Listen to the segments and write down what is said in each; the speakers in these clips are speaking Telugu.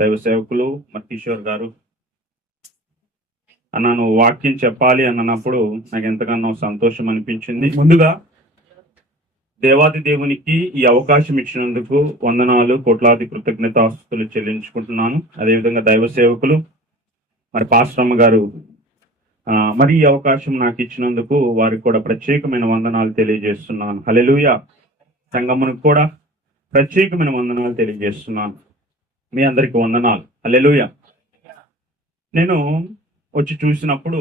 దైవ సేవకులు మరి కిషోర్ గారు అన్న నువ్వు వాక్యం చెప్పాలి అన్నప్పుడు నాకు ఎంతగానో సంతోషం అనిపించింది. ముందుగా దేవాది దేవునికి ఈ అవకాశం ఇచ్చినందుకు వందనాలు, కోట్లాది కృతజ్ఞతాస్తులు చెల్లించుకుంటున్నాను. అదేవిధంగా దైవ సేవకులు మరి పాస్టమ్మ గారు మరి ఈ అవకాశం నాకు ఇచ్చినందుకు వారికి కూడా ప్రత్యేకమైన వందనాలు తెలియజేస్తున్నాను. హల్లెలూయా. సంగమునికి కూడా ప్రత్యేకమైన వందనాలు తెలియజేస్తున్నాను. మీ అందరికి వందనాలు. హల్లెలూయా. నేను వచ్చి చూసినప్పుడు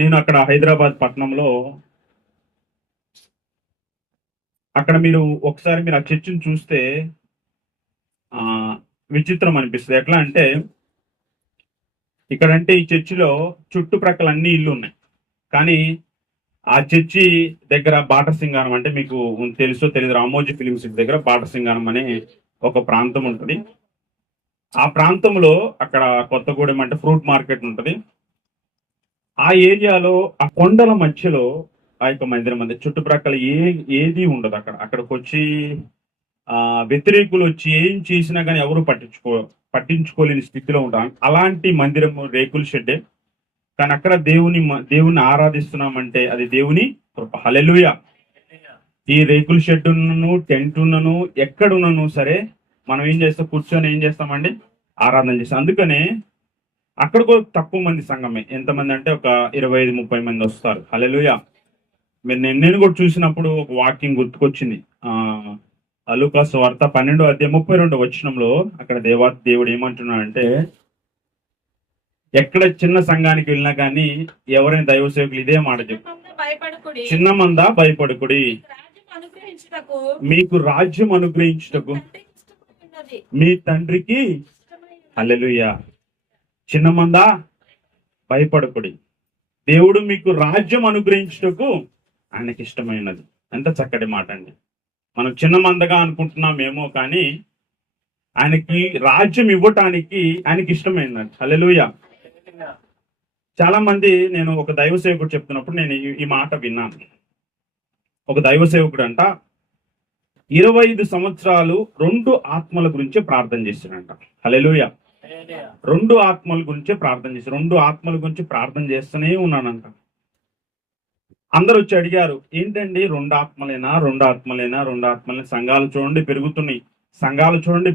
నేను అక్కడ హైదరాబాద్ పట్టణంలో అక్కడ మీరు ఒకసారి మీరు ఆ చర్చిని చూస్తే విచిత్రం అనిపిస్తుంది. ఎట్లా అంటే ఇక్కడంటే ఈ చర్చిలో చుట్టుప్రక్కల అన్ని ఇల్లు ఉన్నాయి, కానీ ఆ చర్చి దగ్గర బాటసింగానం అంటే మీకు తెలుసో తెలియదు, రామోజీ ఫిలిం సిటీ దగ్గర బాటసింగానం అనే ఒక ప్రాంతం ఉంటుంది. ఆ ప్రాంతంలో అక్కడ కొత్తగూడెం అంటే ఫ్రూట్ మార్కెట్ ఉంటుంది. ఆ ఏరియాలో ఆ కొండల మధ్యలో ఆ యొక్క మందిరం ఉంది. చుట్టుప్రక్కల ఏది ఉండదు. అక్కడికి వచ్చి వ్యతిరేకులు వచ్చి ఏం చేసినా కానీ ఎవరు పట్టించుకోలేని స్థితిలో ఉంటాం. అలాంటి మందిరం రేకుల షెడ్డే, కానీ అక్కడ దేవుని ఆరాధిస్తున్నామంటే అది దేవుని కృప. హల్లెలూయా. ఈ రేకుల షెడ్ ఉన్నను, టెంట్ ఉన్నను, ఎక్కడున్నను సరే మనం ఏం చేస్తాం, కూర్చొని ఏం చేస్తామండి, ఆరాధన చేస్తాం. అందుకనే అక్కడికో తక్కువ మంది సంఘమే. ఎంతమంది అంటే ఒక 25-30 మంది వస్తారు. హల్లెలూయా. నేను కూడా చూసినప్పుడు ఒక వాక్యం గుర్తుకొచ్చింది. లూకా సువార్త 12:32 అక్కడ దేవుడు ఏమంటున్నాడంటే, ఎక్కడ చిన్న సంఘానికి వెళ్ళినా కానీ ఎవరైనా దైవ సేవకులు ఇదే మాట చెప్పు, చిన్న మంద భయపడుకుడి, మీకు రాజ్యం అనుగ్రహించుటకు మీ తండ్రికి. హల్లెలూయా. చిన్న మంద భయపడుకుడి, దేవుడు మీకు రాజ్యం అనుగ్రహించుటకు ఆయనకి ఇష్టమైనది. ఎంత చక్కటి మాట అండి. మనం చిన్న మందగా అనుకుంటున్నామేమో, కానీ ఆయనకి రాజ్యం ఇవ్వటానికి ఆయనకి ఇష్టమైనది. హల్లెలూయా. చాలా మంది, నేను ఒక దైవ సేవకుడు చెప్తున్నప్పుడు నేను ఈ మాట విన్నాను. ఒక దైవ సేవకుడు అంట 25 సంవత్సరాలు 2 ఆత్మల గురించే ప్రార్థన చేశాడంట. హల్లెలూయా. 2 ఆత్మల గురించే ప్రార్థన చేసి 2 ఆత్మల గురించి ప్రార్థన చేస్తూనే ఉన్నానంట. అందరూ వచ్చి అడిగారు, ఏంటండి 2 ఆత్మలేనా, 2 ఆత్మలేనా, 2 ఆత్మలైనా? సంఘాలు చూడండి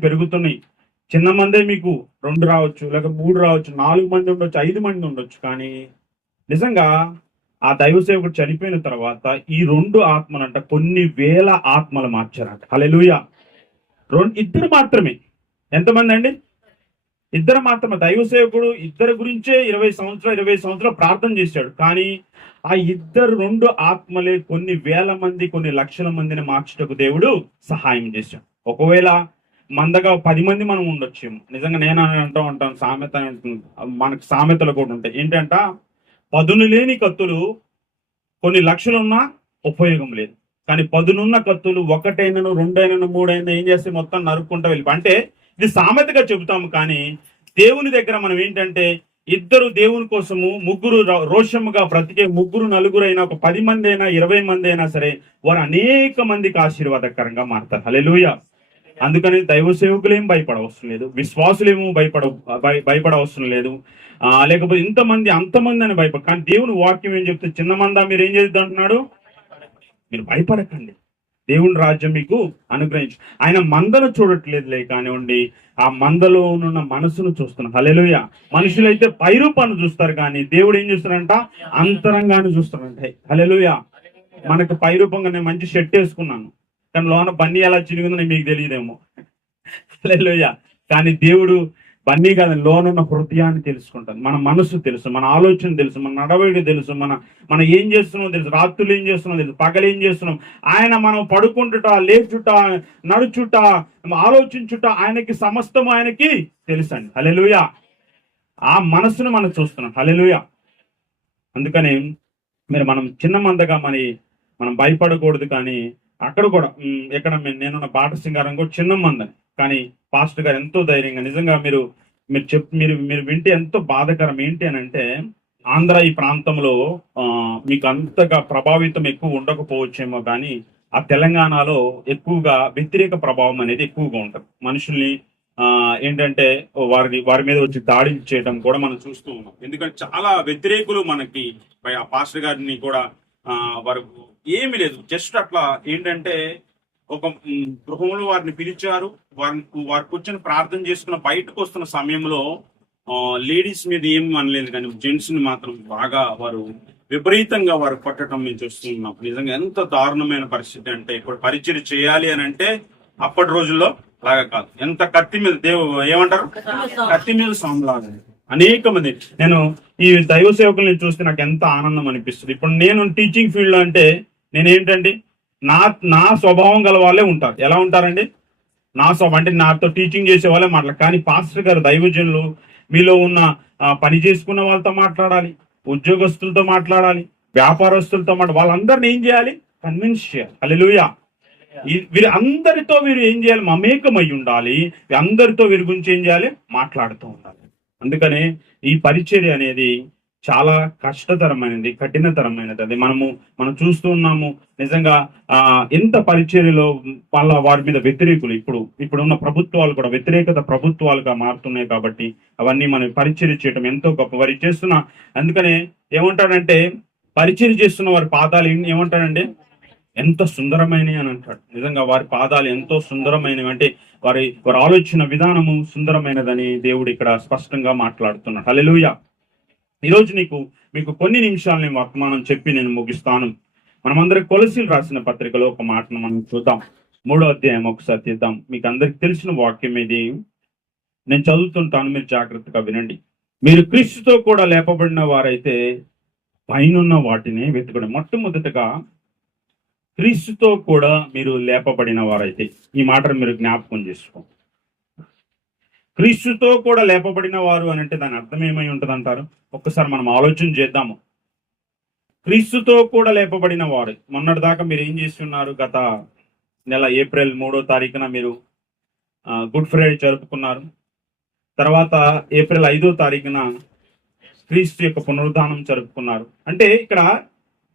పెరుగుతున్నాయి. చిన్న మందే మీకు 2 రావచ్చు, లేక 3 రావచ్చు, 4 మంది ఉండొచ్చు, 5 మంది ఉండొచ్చు. కానీ నిజంగా ఆ దైవ సేవకుడు చనిపోయిన తర్వాత ఈ 2 ఆత్మలంట కొన్ని వేల ఆత్మలు మార్చారంట. హల్లెలూయా. 2 మాత్రమే. ఎంతమంది అండి? 2 మాత్రమే. దైవ సేవకుడు 2 గురించే 20 సంవత్సరాలు ప్రార్థన చేశాడు. కానీ ఆ 2 ఆత్మలే కొన్ని వేల మంది, కొన్ని లక్షల మందిని మార్చుటకు దేవుడు సహాయం చేశాడు. ఒకవేళ మందగా 10 మంది మనం ఉండొచ్చేమో. నిజంగా నేను అంటూ ఉంటాను, సామెత మనకు సామెతలు కూడా ఉంటాయి. ఏంటంట, పదును లేని కత్తులు కొన్ని లక్షలున్నా ఉపయోగం లేదు, కానీ పదునున్న కత్తులు 1 2 3 ఏం చేస్తే మొత్తం నరుక్కుంటూ వెళ్ళి. అంటే ఇది సామెతగా చెబుతాము, కానీ దేవుని దగ్గర మనం ఏంటంటే 2 దేవుని కోసము, 3 రోషముగా బ్రతికే 3 నలుగురు అయినా, ఒక 10 మంది అయినా, 20 మంది అయినా సరే వారు అనేక మందికి ఆశీర్వాదకరంగా మారుతారు. హల్లెలూయా. అందుకని దైవ సేవకులేం భయపడవసరం లేదు, విశ్వాసులేమో భయపడవసరం లేదు. లేకపోతే ఇంతమంది అంతమంది అని కానీ దేవుని వాక్యం ఏం చెప్తే, చిన్న మంద మీరు ఏం చేద్దాం అంటున్నాడు, మీరు భయపడకండి, దేవుని రాజ్యం మీకు అనుగ్రహించు. ఆయన మందను చూడట్లేదులే కానివ్వండి, ఆ మందలో ఉన్న మనసును చూస్తున్నాం. హల్లెలూయా. మనుషులైతే పైరూపాన్ని చూస్తారు, కానీ దేవుడు ఏం చూస్తారంట, అంతరంగాన్ని చూస్తారంట. హల్లెలూయా. మనకు పైరూపంగా నేను మంచి షర్ట్ వేసుకున్నాను, కానీ లోన బన్నీ ఎలా చిరిగిందో మీకు తెలియదేమో. హల్లెలూయా. కానీ దేవుడు బన్నీ కాదని లోనున్న హృదయాన్ని తెలుసుకుంటాను. మన మనసు తెలుసు, మన ఆలోచన తెలుసు, మన నడవడి తెలుసు, మనం ఏం చేస్తున్నాం తెలుసు, రాత్రులు ఏం చేస్తున్నాం తెలుసు, పగలు ఏం చేస్తున్నాం. ఆయన మనం పడుకుంటుట, లేచుట, నడుచుట, ఆలోచించుట, ఆయనకి సమస్తము ఆయనకి తెలుసండి. హల్లెలూయా. ఆ మనసును మనం చూస్తున్నాం. హల్లెలూయా. అందుకని మనం చిన్న మందగా మనం భయపడకూడదు. కానీ అక్కడ కూడా ఎక్కడ నేనున్న బాటసింగారం కూడా చిన్న మందని, కానీ పాస్టర్ గారు ఎంతో ధైర్యంగా, నిజంగా మీరు వింటే ఎంతో బాధకరం. ఏంటి అని అంటే, ఆంధ్ర ఈ ప్రాంతంలో మీకు అంతగా ప్రభావితం ఎక్కువ ఉండకపోవచ్చేమో, కానీ ఆ తెలంగాణలో ఎక్కువగా వ్యతిరేక ప్రభావం అనేది ఎక్కువగా ఉంటుంది. మనుషుల్ని ఏంటంటే వారి మీద వచ్చి దాడి చేయడం కూడా మనం చూస్తూ ఉన్నాం. ఎందుకంటే చాలా వ్యతిరేకులు మనకి ఆ పాస్టర్ గారిని కూడా వరకు ఏమీ లేదు, జస్ట్ అట్లా ఏంటంటే ఒక గృహంలో వారిని పిలిచారు, వారు కూర్చొని ప్రార్థన చేసుకున్న బయటకు వస్తున్న సమయంలో లేడీస్ మీద ఏమి అనలేదు, కానీ జెంట్స్ ని మాత్రం బాగా వారు విపరీతంగా వారు కొట్టడం మేము చూస్తున్నాం. నిజంగా ఎంత దారుణమైన పరిస్థితి అంటే, ఇప్పుడు పరిచయం చేయాలి అని అంటే అప్పటి రోజుల్లో లాగా కాదు, ఎంత కత్తి మీద ఏమంటారు, కత్తి మీద సాంలాగా అనేక మంది. నేను ఈ దైవ సేవకుల్ని చూస్తే నాకు ఎంత ఆనందం అనిపిస్తుంది. ఇప్పుడు నేను టీచింగ్ ఫీల్డ్ లో అంటే నేనేంటండి, నా స్వభావం గల వాళ్ళే ఉంటారు. ఎలా ఉంటారండి, నా స్వభావం అంటే నాతో టీచింగ్ చేసే వాళ్ళే మాట్లాడాలి. కానీ పాస్టర్ గారు దైవజనులు మీలో ఉన్న పని చేసుకున్న వాళ్ళతో మాట్లాడాలి, ఉద్యోగస్తులతో మాట్లాడాలి, వ్యాపారస్తులతో వాళ్ళందరినీ ఏం చేయాలి, కన్విన్స్ చేయాలి. హల్లెలూయా. వీరి అందరితో వీరు ఏం చేయాలి, మమేకమై ఉండాలి. అందరితో వీరి గురించి ఏం చేయాలి, మాట్లాడుతూ ఉండాలి. అందుకనే ఈ పరిచర్య అనేది చాలా కష్టతరమైనది, కఠినతరమైనది. అది మనం చూస్తూ ఉన్నాము. నిజంగా ఎంత పరిచర్యలో వారి మీద వ్యతిరేకులు ఇప్పుడున్న ప్రభుత్వాలు కూడా వ్యతిరేకత ప్రభుత్వాలుగా మారుతున్నాయి. కాబట్టి అవన్నీ మనం పరిచర్య చేయడం ఎంతో గొప్ప వారి చేస్తున్న. అందుకనే ఏమంటాడంటే, పరిచర్య చేస్తున్న వారి పాదాలు ఏమంటాడంటే ఎంత సుందరమైనవి అని అంటాడు. నిజంగా వారి పాదాలు ఎంతో సుందరమైనవి అంటే వారి ఆలోచన విధానము సుందరమైనదని దేవుడు ఇక్కడ స్పష్టంగా మాట్లాడుతున్నాడు. హల్లెలూయా. ఈరోజు మీకు కొన్ని నిమిషాలు నేను వర్తమానం చెప్పి నేను ముగిస్తాను. మనమందరం కొలసీలు రాసిన పత్రికలో ఒక మాటను మనం చూద్దాం. 3వ అధ్యాయం ఒకసారి తీద్దాం. మీకు అందరికి తెలిసిన వాక్యం ఇది, నేను చదువుతుంటాను, మీరు జాగ్రత్తగా వినండి. మీరు క్రీస్తుతో కూడా లేపబడిన వారైతే పైనున్న వాటిని వెతుకుడు. మొట్టమొదటిగా క్రీస్తుతో కూడా మీరు లేపబడిన వారైతే, ఈ మాటను మీరు జ్ఞాపకం చేసుకో. క్రీస్తుతో కూడా లేపబడిన వారు అని అంటే దాని అర్థం ఏమై ఉంటుంది అంటారు? ఒక్కసారి మనం ఆలోచన చేద్దాము. క్రీస్తుతో కూడా లేపబడిన వారు, మొన్నటి దాకా మీరు ఏం చేస్తున్నారు? గత నెల ఏప్రిల్ 3వ తారీఖున మీరు గుడ్ ఫ్రైడే జరుపుకున్నారు. తర్వాత ఏప్రిల్ 5వ తారీఖున క్రీస్తు యొక్క పునరుద్ధానం జరుపుకున్నారు. అంటే ఇక్కడ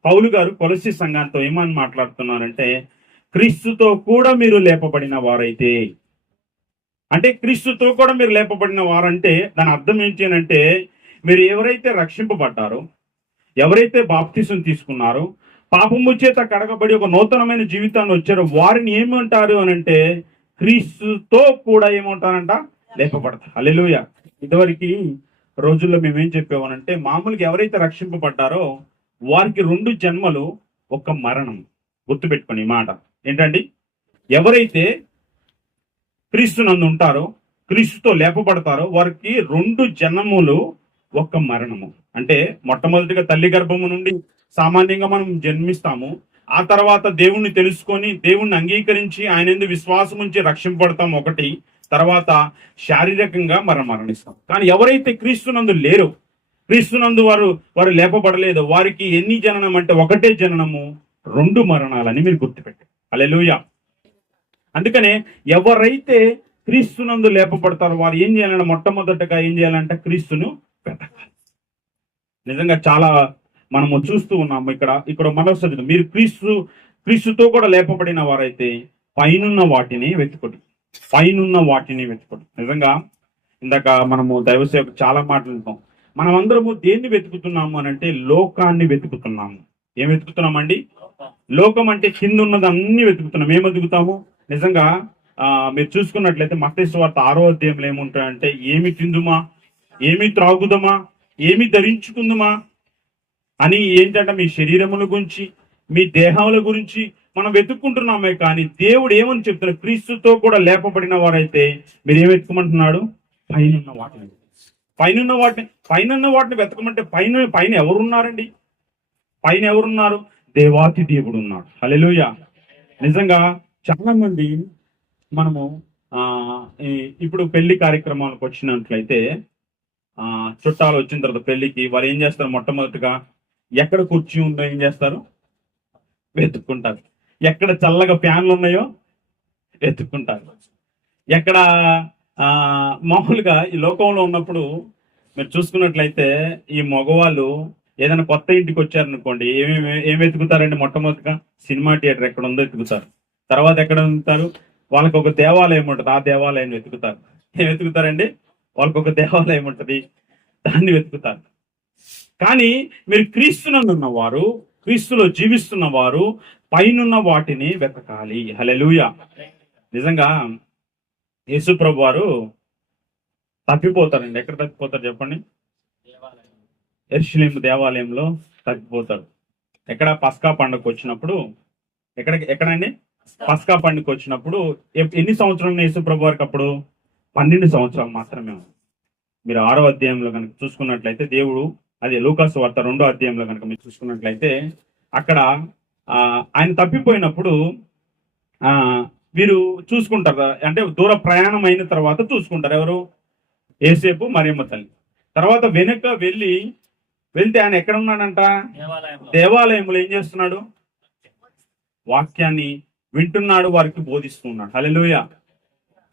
పౌలు గారు కొలసీ సంఘంతో ఏమని మాట్లాడుతున్నారంటే, క్రీస్తుతో కూడా మీరు లేపబడిన వారైతే, అంటే క్రీస్తుతో కూడా మీరు లేపబడిన వారంటే దాని అర్థం ఏంటి అని అంటే, మీరు ఎవరైతే రక్షింపబడ్డారో, ఎవరైతే బాప్తిసం తీసుకున్నారో, పాపము చేత కడగబడి ఒక నూతనమైన జీవితాన్ని వచ్చారో వారిని ఏమంటారు అని అంటే, క్రీస్తుతో కూడా ఏమంటారంట, లేపబడతారు. హల్లెలూయా. ఇదివరకు రోజుల్లో మేమేం చెప్పేవానంటే, మామూలుగా ఎవరైతే రక్షింపబడ్డారో వారికి 2 జన్మలు ఒక మరణం. గుర్తుపెట్టుకోండి ఈ మాట ఏంటండి, ఎవరైతే క్రీస్తునందు ఉంటారో, క్రీస్తుతో లేపబడతారో వారికి 2 జన్మలు ఒక మరణము. అంటే మొట్టమొదటిగా తల్లి గర్భము నుండి సామాన్యంగా మనం జన్మిస్తాము. ఆ తర్వాత దేవుణ్ణి తెలుసుకొని దేవుణ్ణి అంగీకరించి ఆయన యందు విశ్వాసం ఉంచి రక్షింపబడతాం ఒకటి. తర్వాత శారీరకంగా మరణిస్తాం. కానీ ఎవరైతే క్రీస్తునందు లేరో, క్రీస్తునందు వారు లేపబడలేదు, వారికి ఎన్ని జననం అంటే ఒకటే జననము, 2 మరణాలని మీరు గుర్తుపెట్టారు. హల్లెలూయా. అందుకనే ఎవరైతే క్రీస్తునందు లేపబడతారో వారు ఏం చేయాలంటే, మొట్టమొదటగా ఏం చేయాలంటే క్రీస్తును వెతకాలి. నిజంగా చాలా మనము చూస్తూ ఉన్నాము. ఇక్కడ మరోసారి మీరు క్రీస్తుతో కూడా లేపబడిన వారైతే పైనున్న వాటిని వెతుకోండి, పైనున్న వాటిని వెతుకోండి. నిజంగా ఇందాక మనము దైవసేవకు చాలా మాట్లాడుతాం. మనం అందరము దేన్ని వెతుకుతున్నాము అని అంటే, లోకాన్ని వెతుకుతున్నాము. ఏం వెతుకుతున్నామండి? లోకం అంటే కింద ఉన్నది అన్ని వెతుకుతున్నాం. ఏం వెతుకుతాము? నిజంగా మీరు చూసుకున్నట్లయితే మత్తయి సువార్త 6వ అధ్యాయంలో ఏముంటాయంటే, ఏమి తిందుమా, ఏమి త్రాగుదమా, ఏమి ధరించుకుందుమా అని ఏంటంటే మీ శరీరముల గురించి, మీ దేహముల గురించి మనం వెతుక్కుంటున్నామే. కానీ దేవుడు ఏమని చెప్తున్నారు? క్రీస్తుతో కూడా లేపబడిన వారైతే మీరు ఏం వెతుకమంటున్నాడు? పైనున్న వాటిని. పైనున్న వాటిని వెతకమంటే పైన ఎవరున్నారండి? పైన ఎవరున్నారు? దేవాతి దేవుడు ఉన్నాడు. హల్లెలూయా. నిజంగా చాలా మంది మనము ఇప్పుడు పెళ్లి కార్యక్రమాలకు వచ్చినట్లయితే, చుట్టాలు వచ్చిన తర్వాత పెళ్లికి వారు ఏం చేస్తారు? మొట్టమొదటిగా ఎక్కడ కుర్చీ ఉందో ఏం చేస్తారు? వెతుక్కుంటారు. ఎక్కడ చల్లగా ఫ్యాన్లు ఉన్నాయో వెతుక్కుంటారు. ఎక్కడ మామూలుగా ఈ లోకంలో ఉన్నప్పుడు మీరు చూసుకున్నట్లయితే ఈ మగవాళ్ళు ఏదైనా కొత్త ఇంటికి వచ్చారనుకోండి, ఏం వెతుకుతారండి? మొట్టమొదటిగా సినిమా థియేటర్ ఎక్కడ ఉందో వెతుకుతారు. తర్వాత ఎక్కడ వెతుకుతారు? వాళ్ళకి ఒక దేవాలయం ఉంటుంది, ఆ దేవాలయం వెతుకుతారు. ఏం వెతుకుతారండి? వాళ్ళకి ఒక దేవాలయం ఉంటుంది, దాన్ని వెతుకుతారు. కానీ మీరు క్రీస్తునందున్న వారు, క్రీస్తులో జీవిస్తున్న వారు పైనున్న వాటిని వెతకాలి. హల్లెలూయా. నిజంగా యేసుప్రభు వారు తప్పిపోతారండి. ఎక్కడ తప్పిపోతారు చెప్పండి? యెరూషలేము దేవాలయంలో తప్పిపోతాడు. ఎక్కడ? పస్కా పండుగ వచ్చినప్పుడు. ఎక్కడండి? పస్కా పండుగ వచ్చినప్పుడు. ఎన్ని సంవత్సరాలు యేసుప్రభు వారికి అప్పుడు? 12 సంవత్సరాలు మాత్రమే. మీరు 6వ అధ్యాయంలో కనుక చూసుకున్నట్లయితే, దేవుడు, అదే లూకాసు వార్త 2వ అధ్యాయంలో కనుక మీరు చూసుకున్నట్లయితే, అక్కడ ఆయన తప్పిపోయినప్పుడు వీరు చూసుకుంటారు. అంటే దూర ప్రయాణం అయిన తర్వాత చూసుకుంటారు. ఎవరు? యేసేపు, మరియమ్మ తల్లి. తర్వాత వెనుక వెళ్తే ఆయన ఎక్కడ ఉన్నాడంట? దేవాలయంలో ఏం చేస్తున్నాడు? వాక్యాన్ని వింటున్నాడు, వారికి బోధిస్తున్నాడు. హల్లెలూయా.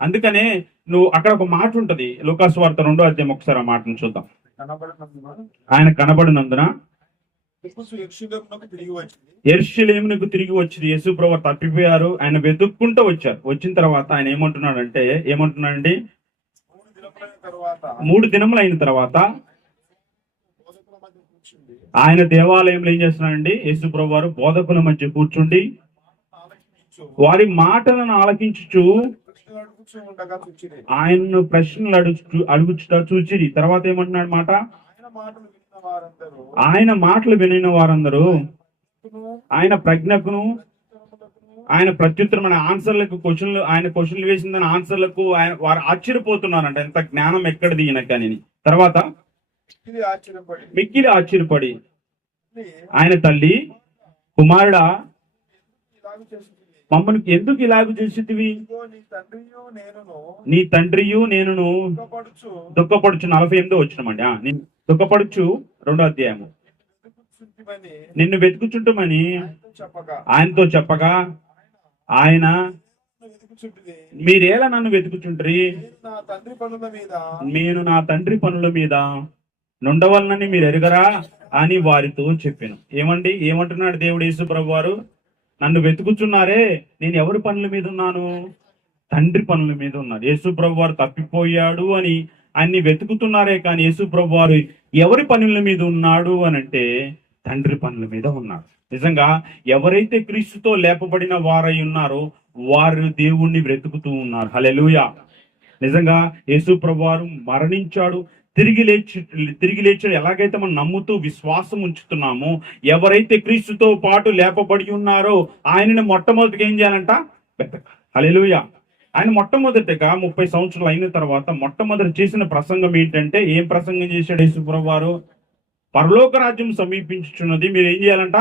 అందుకనే నువ్వు అక్కడ ఒక మాట ఉంటది, లూకాసు వార్త 2వ అధ్యాయం, ఒకసారి ఆ మాటను చూద్దాం. ఆయన కనబడినందున యెరూషలేమునకు తిరిగి వచ్చింది. యేసుప్రభు తప్పిపోయారు, ఆయన వెతుక్కుంటూ వచ్చారు. వచ్చిన తర్వాత ఆయన ఏమంటున్నాడండి? 3 దినములు అయిన తర్వాత ఆయన దేవాలయంలో ఏం చేస్తున్నాడండి? యేసుప్రభు వారు బోధకుల మధ్య కూర్చుండి వారి మాటలను ఆలకించుచు ఆయన్ను ప్రశ్నలు అడుగుచుట చూచిరి. తర్వాత ఏమంటున్నాడు మాట? ఆయన మాటలు వినిన వారందరూ ఆయన ప్రజ్ఞకును, ఆయన ప్రత్యుత్తరమైన ఆన్సర్లకు, ఆయన క్వశ్చన్లు వేసిందని ఆన్సర్లకు వారు ఆశ్చర్యపోతున్నారంట. ఎంత జ్ఞానం ఎక్కడిది ఈయనకని. తర్వాత మిక్కిలి ఆశ్చర్యపడి ఆయన తల్లి, కుమారుడా, మమ్మల్ని ఎందుకు ఇలాగ చేసితివి? నీ తండ్రియు నేనును దుఃఖపడుచు. 48వ వచనమండి. దుఃఖపడుచు 2వ అధ్యాయము. నిన్ను వెతుకుచుంటుమని ఆయనతో చెప్పగా ఆయన, మీరేలా నన్ను వెతుకుచుండ్రి? నేను నా తండ్రి పనుల మీద నుండవలనని మీరు ఎరుగరా అని వారితో చెప్పాను. ఏమంటున్నాడు దేవుడు? యేసుప్రభు వారు, నన్ను వెతుకుచున్నారే, నేను ఎవరి పనుల మీద ఉన్నాను? తండ్రి పనుల మీద ఉన్నాడు. యేసుప్రభు వారు తప్పిపోయాడు అని అన్ని వెతుకుతున్నారే, కానీ యేసుప్రభు వారు ఎవరి పనుల మీద ఉన్నాడు అని అంటే తండ్రి పనుల మీద ఉన్నాడు. నిజంగా ఎవరైతే క్రీస్తుతో లేపబడిన వారై ఉన్నారో వారు దేవుణ్ణి వెతుకుతూ ఉన్నారు. హల్లెలూయా. నిజంగా యేసుప్రభు వారు మరణించాడు, తిరిగి లేచాడు. ఎలాగైతే మనం నమ్ముతూ విశ్వాసం ఉంచుతున్నామో, ఎవరైతే క్రీస్తుతో పాటు లేపబడి ఉన్నారో ఆయనని మొట్టమొదటిగా ఏం చేయాలంట? వెతకాలి. హల్లెలూయా. ఆయన మొట్టమొదటిగా 30 సంవత్సరాలు అయిన తర్వాత మొట్టమొదటి చేసిన ప్రసంగం ఏంటంటే, ఏం ప్రసంగం చేశాడు యేసుప్రభు వారు? పరలోక రాజ్యం సమీపించుచున్నది, మీరు ఏం చేయాలంట?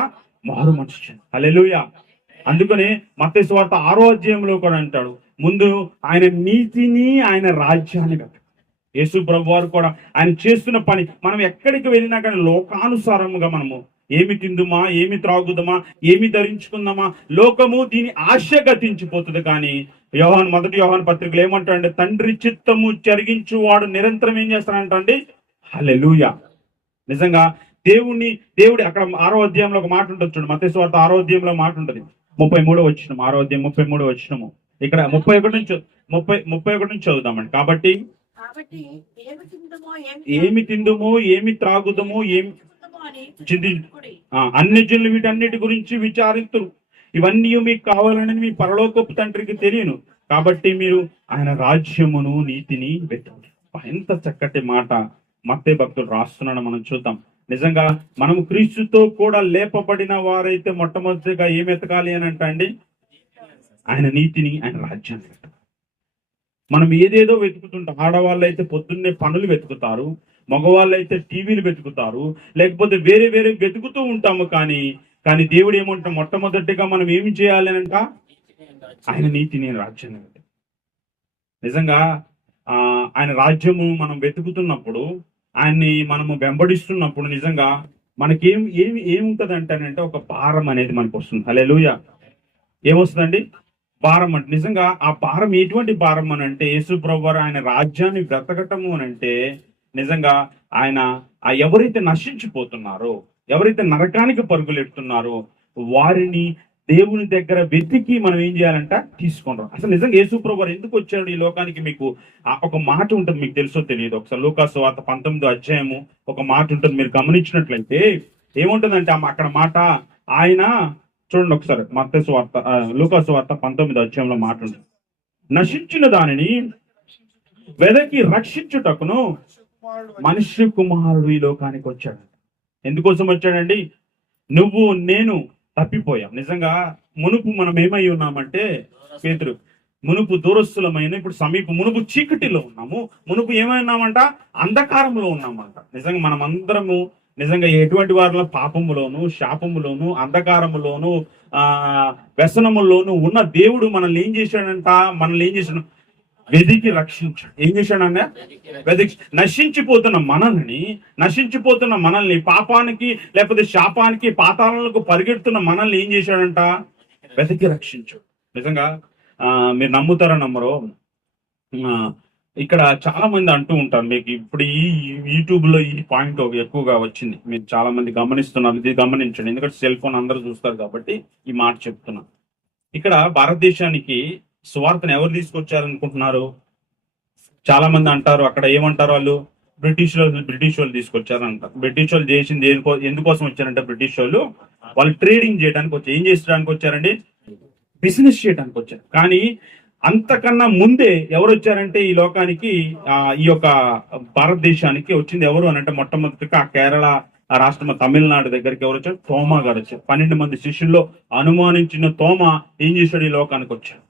మారు మనసు చెందాలి. హల్లెలూయా. అందుకనే మత్తయి సువార్త 6వ అధ్యాయంలో కూడా అంటాడు, ముందు ఆయన నీతిని, ఆయన రాజ్యాన్ని వెతకాలి. యేసుప్రభు వారు కూడా ఆయన చేస్తున్న పని, మనం ఎక్కడికి వెళ్ళినా కానీ లోకానుసారముగా మనము ఏమి తిందుమా, ఏమి త్రాగుదమా, ఏమి ధరించుకుందామా, లోకము దీని ఆశ గతించిపోతుంది. కానీ మొదటి యోహాను పత్రికలు ఏమంటాడంటే, తండ్రి చిత్తము జరిగించువాడు నిరంతరం ఏం చేస్తాడంటండి? హల్లెలూయా. నిజంగా దేవుడి అక్కడ 6వ అధ్యాయంలో ఒక మాట ఉంటుంది చూడండి. మత్తయి సువార్త 6వ అధ్యాయంలో మాట ఉంటుంది, 33వ వచనం. 6వ అధ్యాయం 33వ వచనము. ఇక్కడ 31 నుంచి చదువుదామండి. కాబట్టి ఏమి తిందుమో, ఏమి త్రాగుదమో, ఏమి అన్ని జనులు వీటన్నిటి గురించి విచారిస్తురు. ఇవన్నీ మీకు కావాలని మీ పరలోకపు తండ్రికి తెలియను. కాబట్టి మీరు ఆయన రాజ్యమును, నీతిని వెతకండి. ఎంత చక్కటి మాట మత్తయి భక్తుడు రాస్తున్నాడు. మనం చూద్దాం. నిజంగా మనము క్రీస్తుతో కూడా లేపబడిన వారైతే మొట్టమొదటిగా ఏమి వెతకాలి అని అండి? ఆయన నీతిని, ఆయన రాజ్యాన్ని వెతకాలి. మనం ఏదేదో వెతుకుతుంటాం. ఆడవాళ్ళు అయితే పొద్దున్నే పనులు వెతుకుతారు, మగవాళ్ళు అయితే టీవీలు వెతుకుతారు, లేకపోతే వేరే వెతుకుతూ ఉంటాము. కానీ దేవుడు ఏమంటాం? మొట్టమొదటిగా మనం ఏమి చేయాలి అంట? ఆయన నీతిని, రాజ్యాన్ని వెతకాలి. నిజంగా ఆయన రాజ్యము మనం వెతుకుతున్నప్పుడు, ఆయన్ని మనము వెంబడిస్తున్నప్పుడు నిజంగా మనకేం ఏముంటది అంటేనంటే ఒక భారం అనేది మనకు వస్తుంది. హల్లెలూయా. ఏమొస్తుందండి? భారం. అంటే నిజంగా ఆ భారం ఎటువంటి భారం అని అంటే, యేసుప్రభు వారు ఆయన రాజ్యాన్ని బ్రతకటము అని అంటే నిజంగా ఆయన ఎవరైతే నశించిపోతున్నారో, ఎవరైతే నరకానికి పరుగులెడుతున్నారో వారిని దేవుని దగ్గర వెతికి మనం ఏం చేయాలంట, తీసుకుంటాం. అసలు నిజంగా యేసుప్రభువు వారు ఎందుకు వచ్చాడు ఈ లోకానికి? మీకు ఒక మాట ఉంటుంది, మీకు తెలుసో తెలియదు. ఒకసారి లూకాసు సువార్త 19వ అధ్యాయము ఒక మాట ఉంటుంది, మీరు గమనించినట్లయితే ఏముంటుందంటే అక్కడ మాట, ఆయన చూడండి ఒకసారి, మత్తయి సువార్త లూకాసు సువార్త 19వ అధ్యాయంలో మాట ఉంటుంది, నశించిన దానిని వెదకి రక్షించుటకును మనుష్య కుమారుడు ఈ లోకానికి వచ్చాడు. ఎందుకోసం వచ్చాడండి? నువ్వు నేను తప్పిపోయాం. నిజంగా మునుపు మనం ఏమై ఉన్నామంటే, పేతురు, మునుపు దూరస్తులమైన, ఇప్పుడు మునుపు చీకటిలో ఉన్నాము. మునుపు ఏమై ఉన్నామంట? అంధకారంలో ఉన్నామంట. నిజంగా మనం అందరము నిజంగా ఎటువంటి వారిలో పాపములోను, శాపములోను, అంధకారములోను, వ్యసనములోను ఉన్న దేవుడు మనల్ని ఏం చేశాడంట? మనల్ని ఏం చేశాడు? వెదికి రక్షించాడు. ఏం చేశాడన్నా? వెదికి నశించిపోతున్న మనల్ని పాపానికి లేకపోతే శాపానికి పాతాళాలకు పరిగెడుతున్న మనల్ని ఏం చేశాడంట? వెతికి రక్షించాడు. నిజంగా మీరు నమ్ముతారో నమ్మరో, ఇక్కడ చాలా మంది అంటూ ఉంటారు, మీకు ఇప్పుడు ఈ యూట్యూబ్ లో ఈ పాయింట్ ఎక్కువగా వచ్చింది, మీరు చాలా మంది గమనిస్తున్నారు. ఇది గమనించండి, ఎందుకంటే సెల్ ఫోన్ అందరూ చూస్తారు కాబట్టి ఈ మాట చెప్తున్నాను. ఇక్కడ భారతదేశానికి సువార్తను ఎవరు తీసుకొచ్చారనుకుంటున్నారు? చాలా మంది అంటారు, అక్కడ ఏమంటారు వాళ్ళు, బ్రిటిష్ వాళ్ళు తీసుకొచ్చారు అంటారు. బ్రిటిష్ వాళ్ళు చేసింది ఎందుకోసం వచ్చారంటే, బ్రిటిష్ వాళ్ళు ట్రేడింగ్ చేయడానికి వచ్చారు. ఏం చేసడానికి వచ్చారండి? బిజినెస్ చేయడానికి వచ్చారు. కానీ అంతకన్నా ముందే ఎవరు వచ్చారంటే ఈ లోకానికి, ఈ యొక్క భారతదేశానికి వచ్చింది ఎవరు అని అంటే, మొట్టమొదటిగా కేరళ రాష్ట్రం తమిళనాడు దగ్గరికి ఎవరు వచ్చారు? తోమా గారు వచ్చారు. 12 మంది శిష్యుల్లో అనుమానించిన తోమా ఏం చేశాడు? ఈ లోకానికి వచ్చాడు.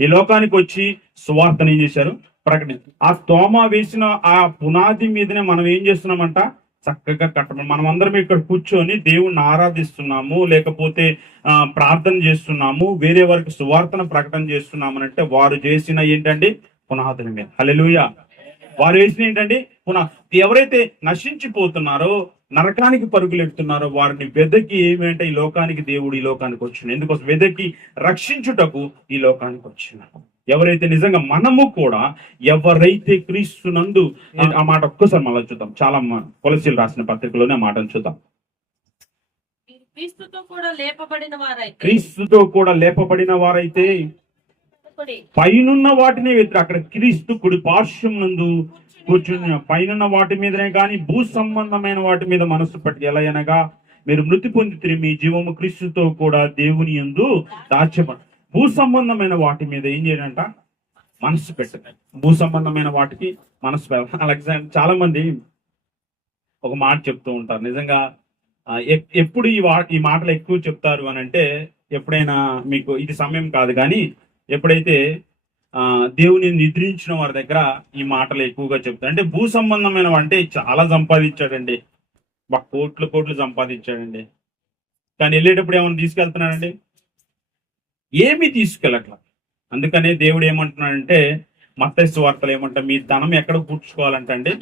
ఈ లోకానికి వచ్చి సువార్తను ఏం చేశారు? ప్రకటించారు. ఆ తోమా వేసిన ఆ పునాది మీదనే మనం ఏం చేస్తున్నామంట? చక్కగా కట్టడం. మనం అందరం ఇక్కడ కూర్చొని దేవుణ్ణి ఆరాధిస్తున్నాము, లేకపోతే ప్రార్థన చేస్తున్నాము, వేరే వారికి సువార్తను ప్రకటన చేస్తున్నాము అంటే వారు చేసిన ఏంటండి? పునాదుల మీద. హల్లెలూయా. వారు వేసిన ఏంటండి? ఎవరైతే నశించిపోతున్నారో, నరకానికి పరుగులెడుతున్నారో వారిని వెదకి ఏమంటే ఈ లోకానికి దేవుడు ఈ లోకానికి వచ్చింది. ఎందుకోసం? వెదకి రక్షించుటకు ఈ లోకానికి వచ్చిన. ఎవరైతే నిజంగా మనము కూడా ఎవరైతే క్రీస్తునందు, ఆ మాట ఒక్కసారి మళ్ళీ చూద్దాం. చాలా కొలసీలు రాసిన పత్రికలోనే ఆ మాటను చూద్దాం. క్రీస్తుతో కూడా లేపబడిన వారైతే పైనున్న వాటిని అక్కడ క్రీస్తు కుడి పార్శ్వం నందు కూర్చుని పైన వాటి మీదనే కానీ భూ సంబంధమైన వాటి మీద మనస్సు పట్టి, ఎలా అనగా మీరు మృతి పొంది మీ జీవము క్రీస్తుతో కూడా దేవుని యందు దాచబడి. భూ సంబంధమైన వాటి మీద ఏం చేయాలంట? మనస్సు పెట్టండి. భూ సంబంధమైన వాటికి మనస్సు పెట్టాలి. అలాగే చాలా మంది ఒక మాట చెప్తూ ఉంటారు. నిజంగా ఎప్పుడు ఈ మాటలు ఎక్కువ చెప్తారు అని అంటే, ఎప్పుడైనా మీకు ఇది సమయం కాదు కానీ ఎప్పుడైతే దేవుని నిద్రించిన వారి దగ్గర ఈ మాటలు ఎక్కువగా చెప్తారు. అంటే భూ సంబంధమైన అంటే చాలా సంపాదించాడండి, కోట్లు సంపాదించాడండి, కానీ వెళ్ళేటప్పుడు ఏమైనా తీసుకెళ్తున్నాడండి? ఏమీ తీసుకెళ్ళట్ల. అందుకనే దేవుడు ఏమంటున్నాడంటే, మత్తయి సువార్తలు ఏమంటా, మీ ధనం ఎక్కడ కూర్చుకోవాలంటే అండి,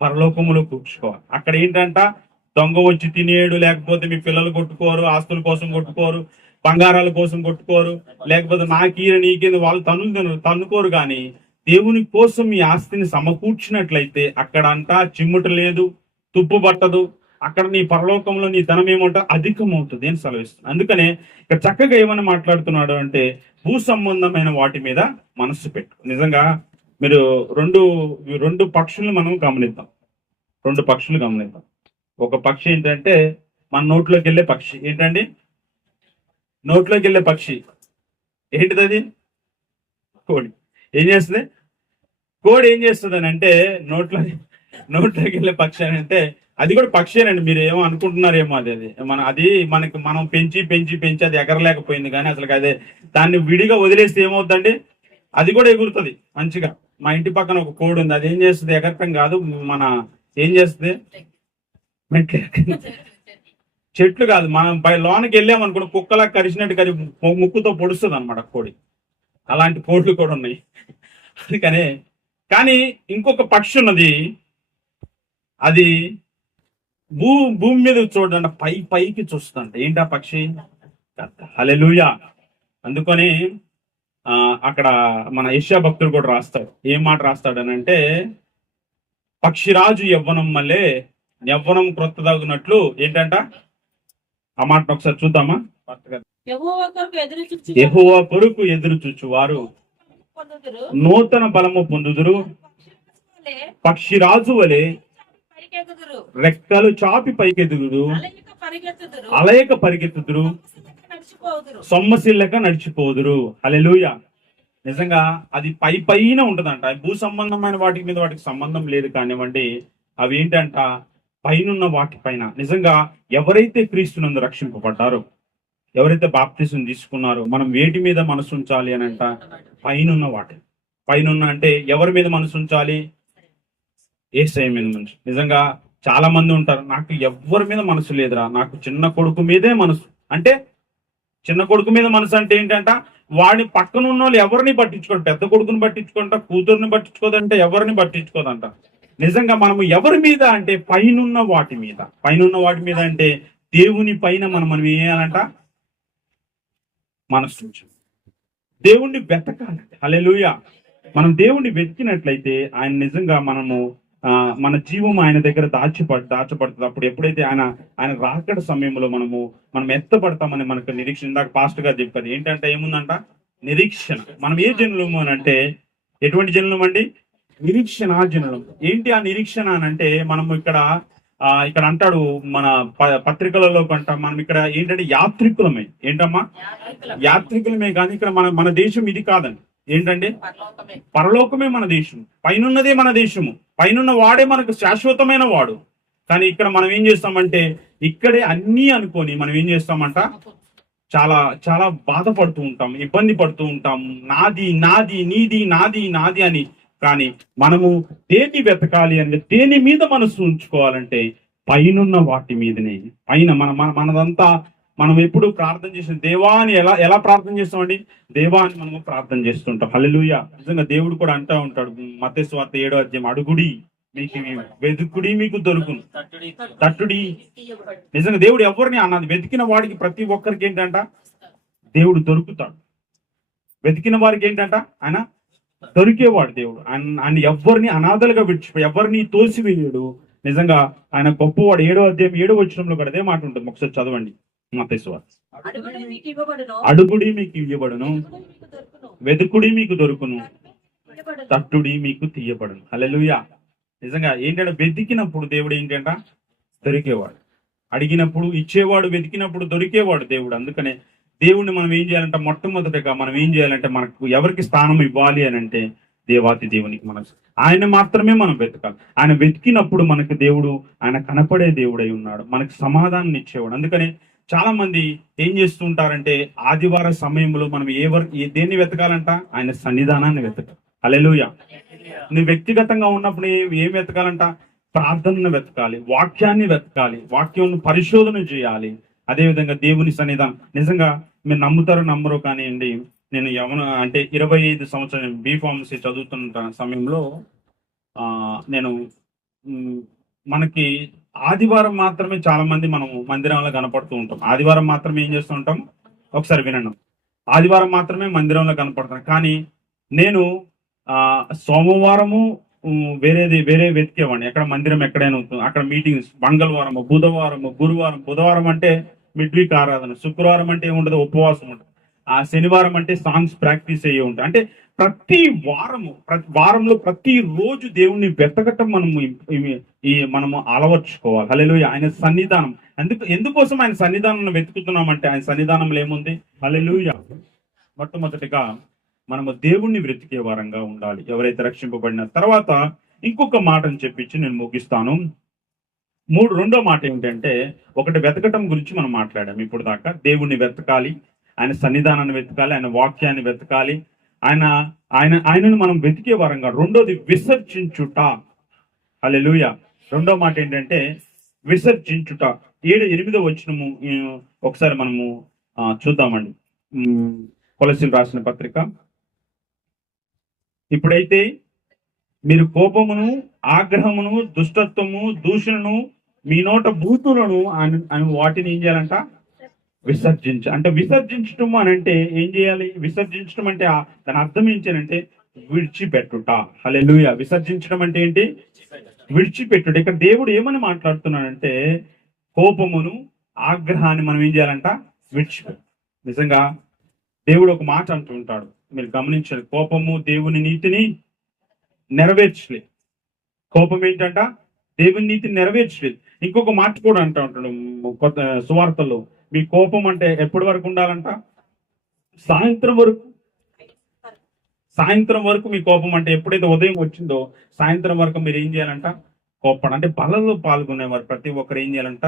పరలోకములో కూర్చుకోవాలి. అక్కడ ఏంటంట? దొంగ వచ్చి తినేడు, లేకపోతే మీ పిల్లలు కొట్టుకోరు, ఆస్తుల కోసం కొట్టుకోరు, బంగారాల కోసం కొట్టుకోరు, లేకపోతే నీకేంది వాళ్ళు తన్నుకోరు. కానీ దేవుని కోసం మీ ఆస్తిని సమకూర్చినట్లయితే అక్కడ అంతా చిమ్ముట లేదు, తుప్పు పట్టదు. అక్కడ నీ పరలోకంలో నీ ధనం ఏమంటా అధికమవుతుంది అని సెలవిస్తుంది. అందుకనే ఇక్కడ చక్కగా ఏమని మాట్లాడుతున్నాడు అంటే, భూ సంబంధమైన వాటి మీద మనస్సు పెట్టు. నిజంగా మీరు రెండు పక్షులను మనం గమనిద్దాం. ఒక పక్షి ఏంటంటే మన నోట్లోకి వెళ్ళే పక్షి. ఏంటండి? నోట్లోకి వెళ్ళే పక్షి ఏంటిది? అది కోడి. ఏం చేస్తుంది? కోడి ఏం చేస్తుంది అని అంటే, నోట్లోకి వెళ్ళే పక్షి అని అంటే అది కూడా పక్షేనండి. మీరు ఏమో అనుకుంటున్నారేమో అది మనం పెంచి అది ఎగరలేకపోయింది. కానీ అసలు అదే దాన్ని విడిగా వదిలేస్తే ఏమవుతుందండి? అది కూడా ఎగురుతుంది మంచిగా. మా ఇంటి పక్కన ఒక కోడి ఉంది, అది ఏం చేస్తుంది? ఎగరటం కాదు, ఏం చేస్తుంది? చెట్లు కాదు, మనం లోనికి వెళ్ళామనుకోండి, కుక్కలా కరిచినట్టు ముక్కుతో పొడుస్తుంది అనమాట కోడి. అలాంటి కోళ్ళు కూడా ఉన్నాయి. అందుకనే కానీ ఇంకొక పక్షి ఉన్నది, అది భూమి మీద చూడండి, పైకి చూస్తుందంట. ఏంటి ఆ పక్షి? హల్లెలూయా. అందుకని అక్కడ మన యెషయా భక్తుడు కూడా రాస్తాడు. ఏం మాట రాస్తాడు అని అంటే, పక్షిరాజు యవ్వనం మళ్ళీ యవ్వనం క్రొత్తదగునట్లు ఏంటంట ఆ మాటను ఒకసారి చూద్దామా? యెహోవా కొరకు ఎదురు చూచువారు నూతన బలము పొందుదురు, పక్షిరాజు వలె రెక్కలు చాపి పైకెదుగురు, అలయక పరిగెత్తుదురు, సొమ్మసిల్లక నడిచిపోదురు. హల్లెలూయా. నిజంగా అది పైన ఉంటదంట. భూ సంబంధమైన వాటి మీద వాటికి సంబంధం లేదు కానివ్వండి. అవి ఏంటంట పైనున్న వాటి పైన. నిజంగా ఎవరైతే క్రీస్తునందు రక్షింపబడ్డారో, ఎవరైతే బాప్తిసం తీసుకున్నారో, మనం వేటి మీద మనసు ఉంచాలి అని అంట? పైనున్న వాటి పైనున్న. అంటే ఎవరి మీద మనసు ఉంచాలి? యేసయ్య మీద మనసు. నిజంగా చాలా మంది ఉంటారు, నాకు ఎవరి మీద మనసు లేదురా, నాకు చిన్న కొడుకు మీదే మనసు. అంటే చిన్న కొడుకు మీద మనసు అంటే ఏంటంట? వాడి పక్కన ఉన్న వాళ్ళు ఎవరిని పట్టించుకోడు. పెద్ద కొడుకుని పట్టించుకుంట, కూతురుని పట్టించుకోదంటే ఎవరిని పట్టించుకోదంట. నిజంగా మనము ఎవరి మీద అంటే పైనున్న వాటి మీద. పైనున్న వాటి మీద అంటే దేవుని పైన మనం ఏం చేయాలంట? మనసు. దేవుణ్ణి వెతకాలంటే. హల్లెలూయా. మనం దేవుణ్ణి వెతికినట్లయితే ఆయన నిజంగా మనము మన జీవం ఆయన దగ్గర దాచబడుతుంది. అప్పుడు ఎప్పుడైతే ఆయన రాకడ సమయంలో మనం ఎత్తపడతామని మనకు నిరీక్షణ. ఇందాక పాస్టర్ గారు చెప్పారు ఏంటంటే ఏముందంట? నిరీక్షణ. మనం ఏ జనులము అని అంటే ఎటువంటి జనులం అండి? నిరీక్షణ జనులం. ఏంటి ఆ నిరీక్షణ అని అంటే మనము ఇక్కడ అంటాడు మన పత్రికలలో కంట మనం ఇక్కడ ఏంటంటే యాత్రికులమే. ఏంటమ్మా? యాత్రికులమే. కానీ ఇక్కడ మన దేశం ఇది కాదండి. ఏంటంటే పరలోకమే మన దేశం, పైనున్నదే మన దేశము, పైనున్న వాడే మనకు శాశ్వతమైన వాడు. కానీ ఇక్కడ మనం ఏం చేస్తామంటే ఇక్కడే అన్నీ అనుకొని మనం ఏం చేస్తామంట? చాలా చాలా బాధపడుతూ ఉంటాం, ఇబ్బంది పడుతూ ఉంటాం. నాది నాది నీది నాది నాది అని. కానీ మనము దేన్ని వెతకాలి అంటే దేని మీద మనసు ఉంచుకోవాలంటే పైనున్న వాటి మీదనే. పైన మనదంతా మనం ఎప్పుడు ప్రార్థన చేసిన దేవా అని ఎలా ప్రార్థన చేస్తామండి? దేవా అని మనము ప్రార్థన చేస్తుంటాం. హల్లెలూయా. నిజంగా దేవుడు కూడా అంటూ ఉంటాడు మత్తయి సువార్త 7వ అధ్యాయం, అడుగుడి మీకు వెతుకుడి మీకు దొరుకును, తట్టుడి. నిజంగా దేవుడు ఎవరిని అన్నది వెతికిన వాడికి ప్రతి ఒక్కరికి ఏంటంట? దేవుడు దొరుకుతాడు. వెతికిన వారికి ఏంటంట? ఆయన దొరికేవాడు దేవుడు. ఆయన ఎవరిని అనాథలుగా విడిచిపోయి ఎవరిని తోసివేయడు. నిజంగా ఆయన గొప్పవాడు. 7వ అధ్యాయం 7వ వచనంలో కూడా అదే మాట ఉంటుంది. ఒకసారి చదవండి మత్తయి సువార్త. అడుగుడి మీకు ఇవ్వబడును, వెతుకుడి మీకు దొరుకును, తట్టుడి మీకు తీయబడును. హల్లెలూయా. నిజంగా ఏంటంటే వెతికినప్పుడు దేవుడు ఏంటంట? దొరికేవాడు. అడిగినప్పుడు ఇచ్చేవాడు, వెతికినప్పుడు దొరికేవాడు దేవుడు. అందుకనే దేవుణ్ణి మనం ఏం చేయాలంటే మొట్టమొదటిగా మనం ఏం చేయాలంటే మనకు ఎవరికి స్థానం ఇవ్వాలి అని అంటే దేవాతి దేవునికి ఆయన మాత్రమే మనం వెతకాలి. ఆయన వెతికినప్పుడు మనకు దేవుడు ఆయన కనపడే దేవుడై ఉన్నాడు, మనకు సమాధానం ఇచ్చేవాడు. అందుకని చాలా మంది ఏం చేస్తుంటారంటే ఆదివార సమయంలో మనం దేన్ని వెతకాలంట? ఆయన సన్నిధానాన్ని వెతకాలి. హల్లెలూయా. నువ్వు వ్యక్తిగతంగా ఉన్నప్పుడు ఏం వెతకాలంట? ప్రార్థనను వెతకాలి, వాక్యాన్ని వెతకాలి, వాక్యం పరిశోధన చేయాలి. అదేవిధంగా దేవుని సన్నిధానం. నిజంగా మీరు నమ్ముతారో నమ్మరో కానివ్వండి, నేను అంటే 25 సంవత్సరం బీఫార్మసీ చదువుతున్న సమయంలో నేను మనకి ఆదివారం మాత్రమే చాలా మంది మనం మందిరంలో కనపడుతూ ఉంటాం. ఆదివారం మాత్రమే ఏం చేస్తూ ఉంటాం? ఒకసారి వినండి. ఆదివారం మాత్రమే మందిరంలో కనపడతాను. కానీ నేను సోమవారము వేరే వెతికేవాడిని. ఎక్కడ మందిరం ఎక్కడైనా ఉంటుంది అక్కడ మీటింగ్స్. మంగళవారము, బుధవారము, గురువారం, బుధవారం అంటే మిడ్ వీక్ ఆరాధన, శుక్రవారం అంటే ఏముంటది? ఉపవాసం ఉంటుంది. ఆ శనివారం అంటే సాంగ్స్ ప్రాక్టీస్ అయ్యి ఉంటాయి. అంటే ప్రతి వారంలో ప్రతి రోజు దేవుణ్ణి వెతకటం మనము అలవర్చుకోవాలి. హల్లెలూయా. ఆయన సన్నిధానం. ఎందుకోసం ఆయన సన్నిధానం వెతుకుతున్నామంటే ఆయన సన్నిధానంలో ఏముంది? హల్లెలూయా. మొట్టమొదటిగా మనము దేవుణ్ణి వెతికే వారంగా ఉండాలి ఎవరైతే రక్షింపబడిన తర్వాత. ఇంకొక మాటను చెప్పించి నేను ముగిస్తాను. రెండో మాట ఏంటంటే, ఒకటి వెతకటం గురించి మనం మాట్లాడాం ఇప్పుడు దాకా. దేవుణ్ణి వెతకాలి, ఆయన సన్నిధానాన్ని వెతకాలి, ఆయన వాక్యాన్ని వెతకాలి, ఆయనను మనం వెతికే వారంగా. రెండోది విసర్జించుట. హల్లెలూయా. రెండో మాట ఏంటంటే విసర్జించుట. 7-8వ వచనము ఒకసారి మనము చూద్దామండి. కొలస్సీలు రాసిన పత్రిక. ఇప్పుడైతే మీరు కోపమును, ఆగ్రహమును, దుష్టత్వము, దూషణను, మీ నోట బూతులను అని వాటిని ఏం చేయాలంట? అంటే విసర్జించటం అని అంటే ఏం చేయాలి? విసర్జించడం అంటే దాని అర్థం ఏంటంటే విడిచిపెట్టుట. హల్లెలూయా. విసర్జించడం అంటే ఏంటి? విడిచిపెట్టుడు. ఇక్కడ దేవుడు ఏమని మాట్లాడుతున్నాడంటే కోపమును ఆగ్రహాన్ని మనం ఏం చేయాలంట? విడిచిపెట్టు. నిజంగా దేవుడు ఒక మాట అంటూ ఉంటాడు, మీరు గమనించండి. కోపము దేవుని నీతిని నెరవేర్చలేదు. కోపం ఏంటంట? దేవుని నీతిని నెరవేర్చలేదు. ఇంకొక మాట కూడా అంటూ ఉంటాడు కొత్త సువార్తల్లో, మీ కోపం అంటే ఎప్పటి వరకు ఉండాలంట? సాయంత్రం వరకు. సాయంత్రం వరకు మీ కోపం అంటే ఎప్పుడైతే ఉదయం వచ్చిందో సాయంత్రం వరకు మీరు ఏం చేయాలంట? కోపడ. అంటే బలలో పాల్గొనేవారు ప్రతి ఒక్కరు ఏం చేయాలంట?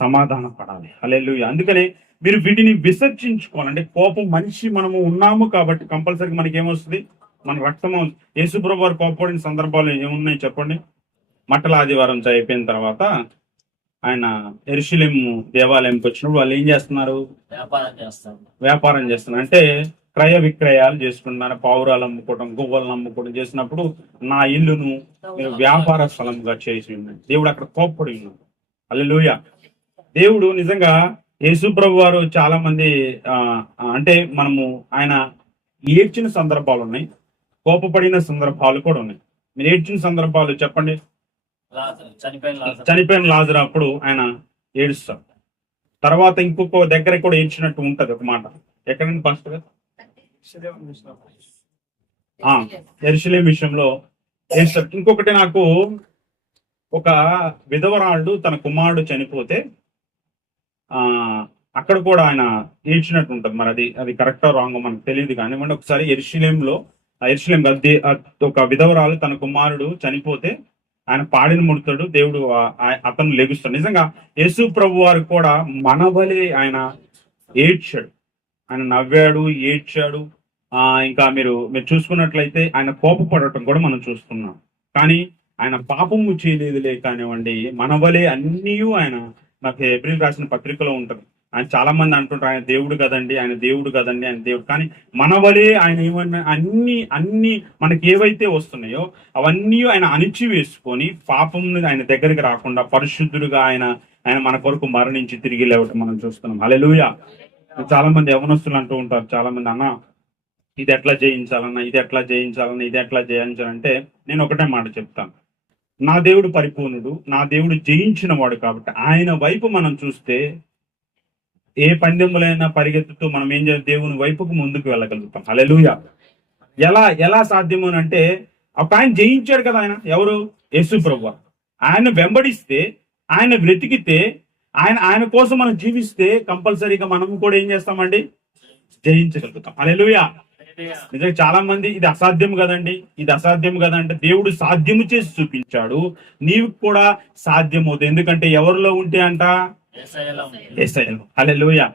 సమాధాన పడాలి. హల్లెలూయా. అందుకనే మీరు వీటిని విసర్జించుకోవాలి. అంటే కోపం మనిషి మనము ఉన్నాము కాబట్టి కంపల్సరీగా మనకి ఏమొస్తుంది? మన రక్తం. యేసుప్రభువు వారు కోపపడిన సందర్భాలు ఏమున్నాయి చెప్పండి? మట్టల ఆదివారం అయిపోయిన తర్వాత ఆయన యెరూషలేము దేవాలయంకి వచ్చినప్పుడు వాళ్ళు ఏం చేస్తున్నారు? వ్యాపారం చేస్తున్నారు. అంటే క్రయ విక్రయాలు చేసుకుంటున్నారు. పావురాలు అమ్ముకోవడం, గువ్వలను అమ్ముకోవడం చేసినప్పుడు నా ఇల్లును మీరు వ్యాపార స్థలంగా చేసి ఉన్నాడు. దేవుడు అక్కడ కోప్పడి ఉన్నాడు. హల్లెలూయా. దేవుడు నిజంగా యేసుప్రభు వారు చాలా మంది అంటే మనము ఆయన ఏడ్చిన సందర్భాలు ఉన్నాయి, కోపపడిన సందర్భాలు కూడా ఉన్నాయి. మీరు ఏడ్చిన సందర్భాలు చెప్పండి. చనిపోయిన లాజరు అప్పుడు ఆయన ఏడుస్తాడు. తర్వాత ఇంకొక దగ్గర కూడా ఏడ్చినట్టు ఉంటది ఒక మాట. ఎక్కడండి ఫస్ట్? యెరూషలేము విషయంలో ఏడ్చాడు. ఇంకొకటి, నాకు ఒక విధవరాళ్ళు తన కుమారుడు చనిపోతే అక్కడ కూడా ఆయన ఏడ్చినట్టు ఉంటది. మరి అది కరెక్టో రాంగో మనకు తెలియదు కానివ్వండి. ఒకసారి యెరూషలేం ఒక విధవరాలు తన కుమారుడు చనిపోతే ఆయన పాడిన ముడతాడు, దేవుడు అతను లెగుస్తాడు. నిజంగా యేసు ప్రభు వారు కూడా మనవలే ఆయన ఏడ్చాడు, ఆయన నవ్వాడు, ఏడ్చాడు. ఇంకా మీరు చూసుకున్నట్లయితే ఆయన కోపపడటం కూడా మనం చూస్తున్నాం. కానీ ఆయన పాపము చేయలేదులే కానివ్వండి, మనవలే అన్నీ ఆయన, నాకు ఏప్రిల్ రాసిన పత్రికలో ఉంటది. ఆయన చాలా మంది అంటుంటారు ఆయన దేవుడు కదండి, ఆయన దేవుడు కదండి, ఆయన దేవుడు. కానీ మనవలే ఆయన ఏమన్నా అన్ని మనకి ఏవైతే వస్తున్నాయో అవన్నీ ఆయన అణిచి వేసుకొని పాపం ఆయన దగ్గరికి రాకుండా పరిశుద్ధుడుగా ఆయన మన కొరకు మరణించి తిరిగి లేవటం మనం చూస్తున్నాం. హల్లెలూయా. చాలా మంది యవనస్తులు అంటూ ఉంటారు, చాలా మంది, అన్న ఇది ఎట్లా జయించాలన్నా, ఇది ఎట్లా జయించాలన్నా, ఇది ఎట్లా జయించాలంటే నేను ఒకటే మాట చెప్తాను. నా దేవుడు పరిపూర్ణుడు, నా దేవుడు జయించిన వాడు కాబట్టి ఆయన వైపు మనం చూస్తే ఏ పందెములైనా పరిగెత్తుతూ మనం ఏం చేయాలి? దేవుని వైపుకు ముందుకు వెళ్ళగలుగుతాం. హల్లెలూయా. ఎలా సాధ్యము అంటే ఒక ఆయన జయించాడు కదా. ఆయన ఎవరు? యేసు ప్రభువు. ఆయన వెంబడిస్తే, ఆయన వెతికితే, ఆయన కోసం మనం జీవిస్తే కంపల్సరీగా మనం కూడా ఏం చేస్తామండి? జయించగలుగుతాం. హల్లెలూయా. నిజంగా చాలా మంది ఇది అసాధ్యం కదండి, ఇది అసాధ్యం కదా అంటే దేవుడు సాధ్యము చేసి చూపించాడు. నీవు కూడా సాధ్యమవుతుంది. ఎందుకంటే ఎవరిలో ఉంటే అంట? యేసయ్యలో. హల్లెలూయా.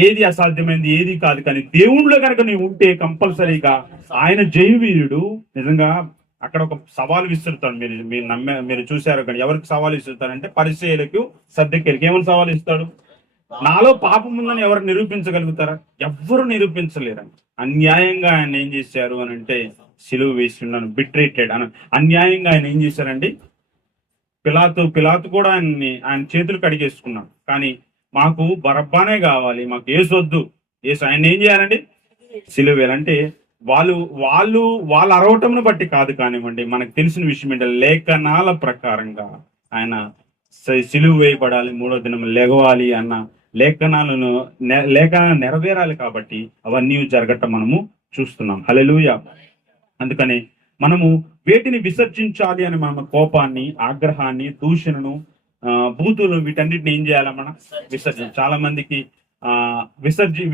ఏది అసాధ్యమైంది ఏది కాదు, కానీ దేవుళ్ళో కనుక నీవు ఉంటే కంపల్సరీగా ఆయన జయవీరుడు. నిజంగా అక్కడ ఒక సవాల్ విసురుతాడు. మీరు చూశారు కానీ ఎవరికి సవాల్ విసురుతాడంటే పరిసయ్యులకు, సద్దెక్కీయులకు. ఏమని సవాల్ ఇస్తాడు? నాలో పాపం ఉందని ఎవరు నిరూపించగలుగుతారా? ఎవ్వరు నిరూపించలేరు. అన్యాయంగా ఆయన ఏం చేశారు అని అంటే సిలువ వేసి ఉన్నాను, బిట్రేటెడ్ అని అన్యాయంగా ఆయన ఏం చేశారండి? పిలాతు కూడా ఆయన చేతులు కడిగేసుకున్నాడు. కానీ మాకు బరబ్బానే కావాలి, మాకు యేసు వద్దు, యేసు. ఆయన ఏం చేయాలండి? సిలువ వేయాలంటే వాళ్ళ అరవటంను బట్టి కాదు కానివ్వండి, మనకు తెలిసిన విషయం ఏంటంటే లేఖనాల ప్రకారంగా ఆయన సిలువ వేయబడాలి, 3వ దినం లెగవాలి అన్న లేఖనాలను నెరవేరాలి. కాబట్టి అవన్నీ జరగటం మనము చూస్తున్నాం. హల్లెలూయా. అందుకని మనము వేటిని విసర్జించాలి అని మన కోపాన్ని, ఆగ్రహాన్ని, దూషణను, బూతులు, వీటన్నిటిని ఏం చేయాలి? మనం చాలా మందికి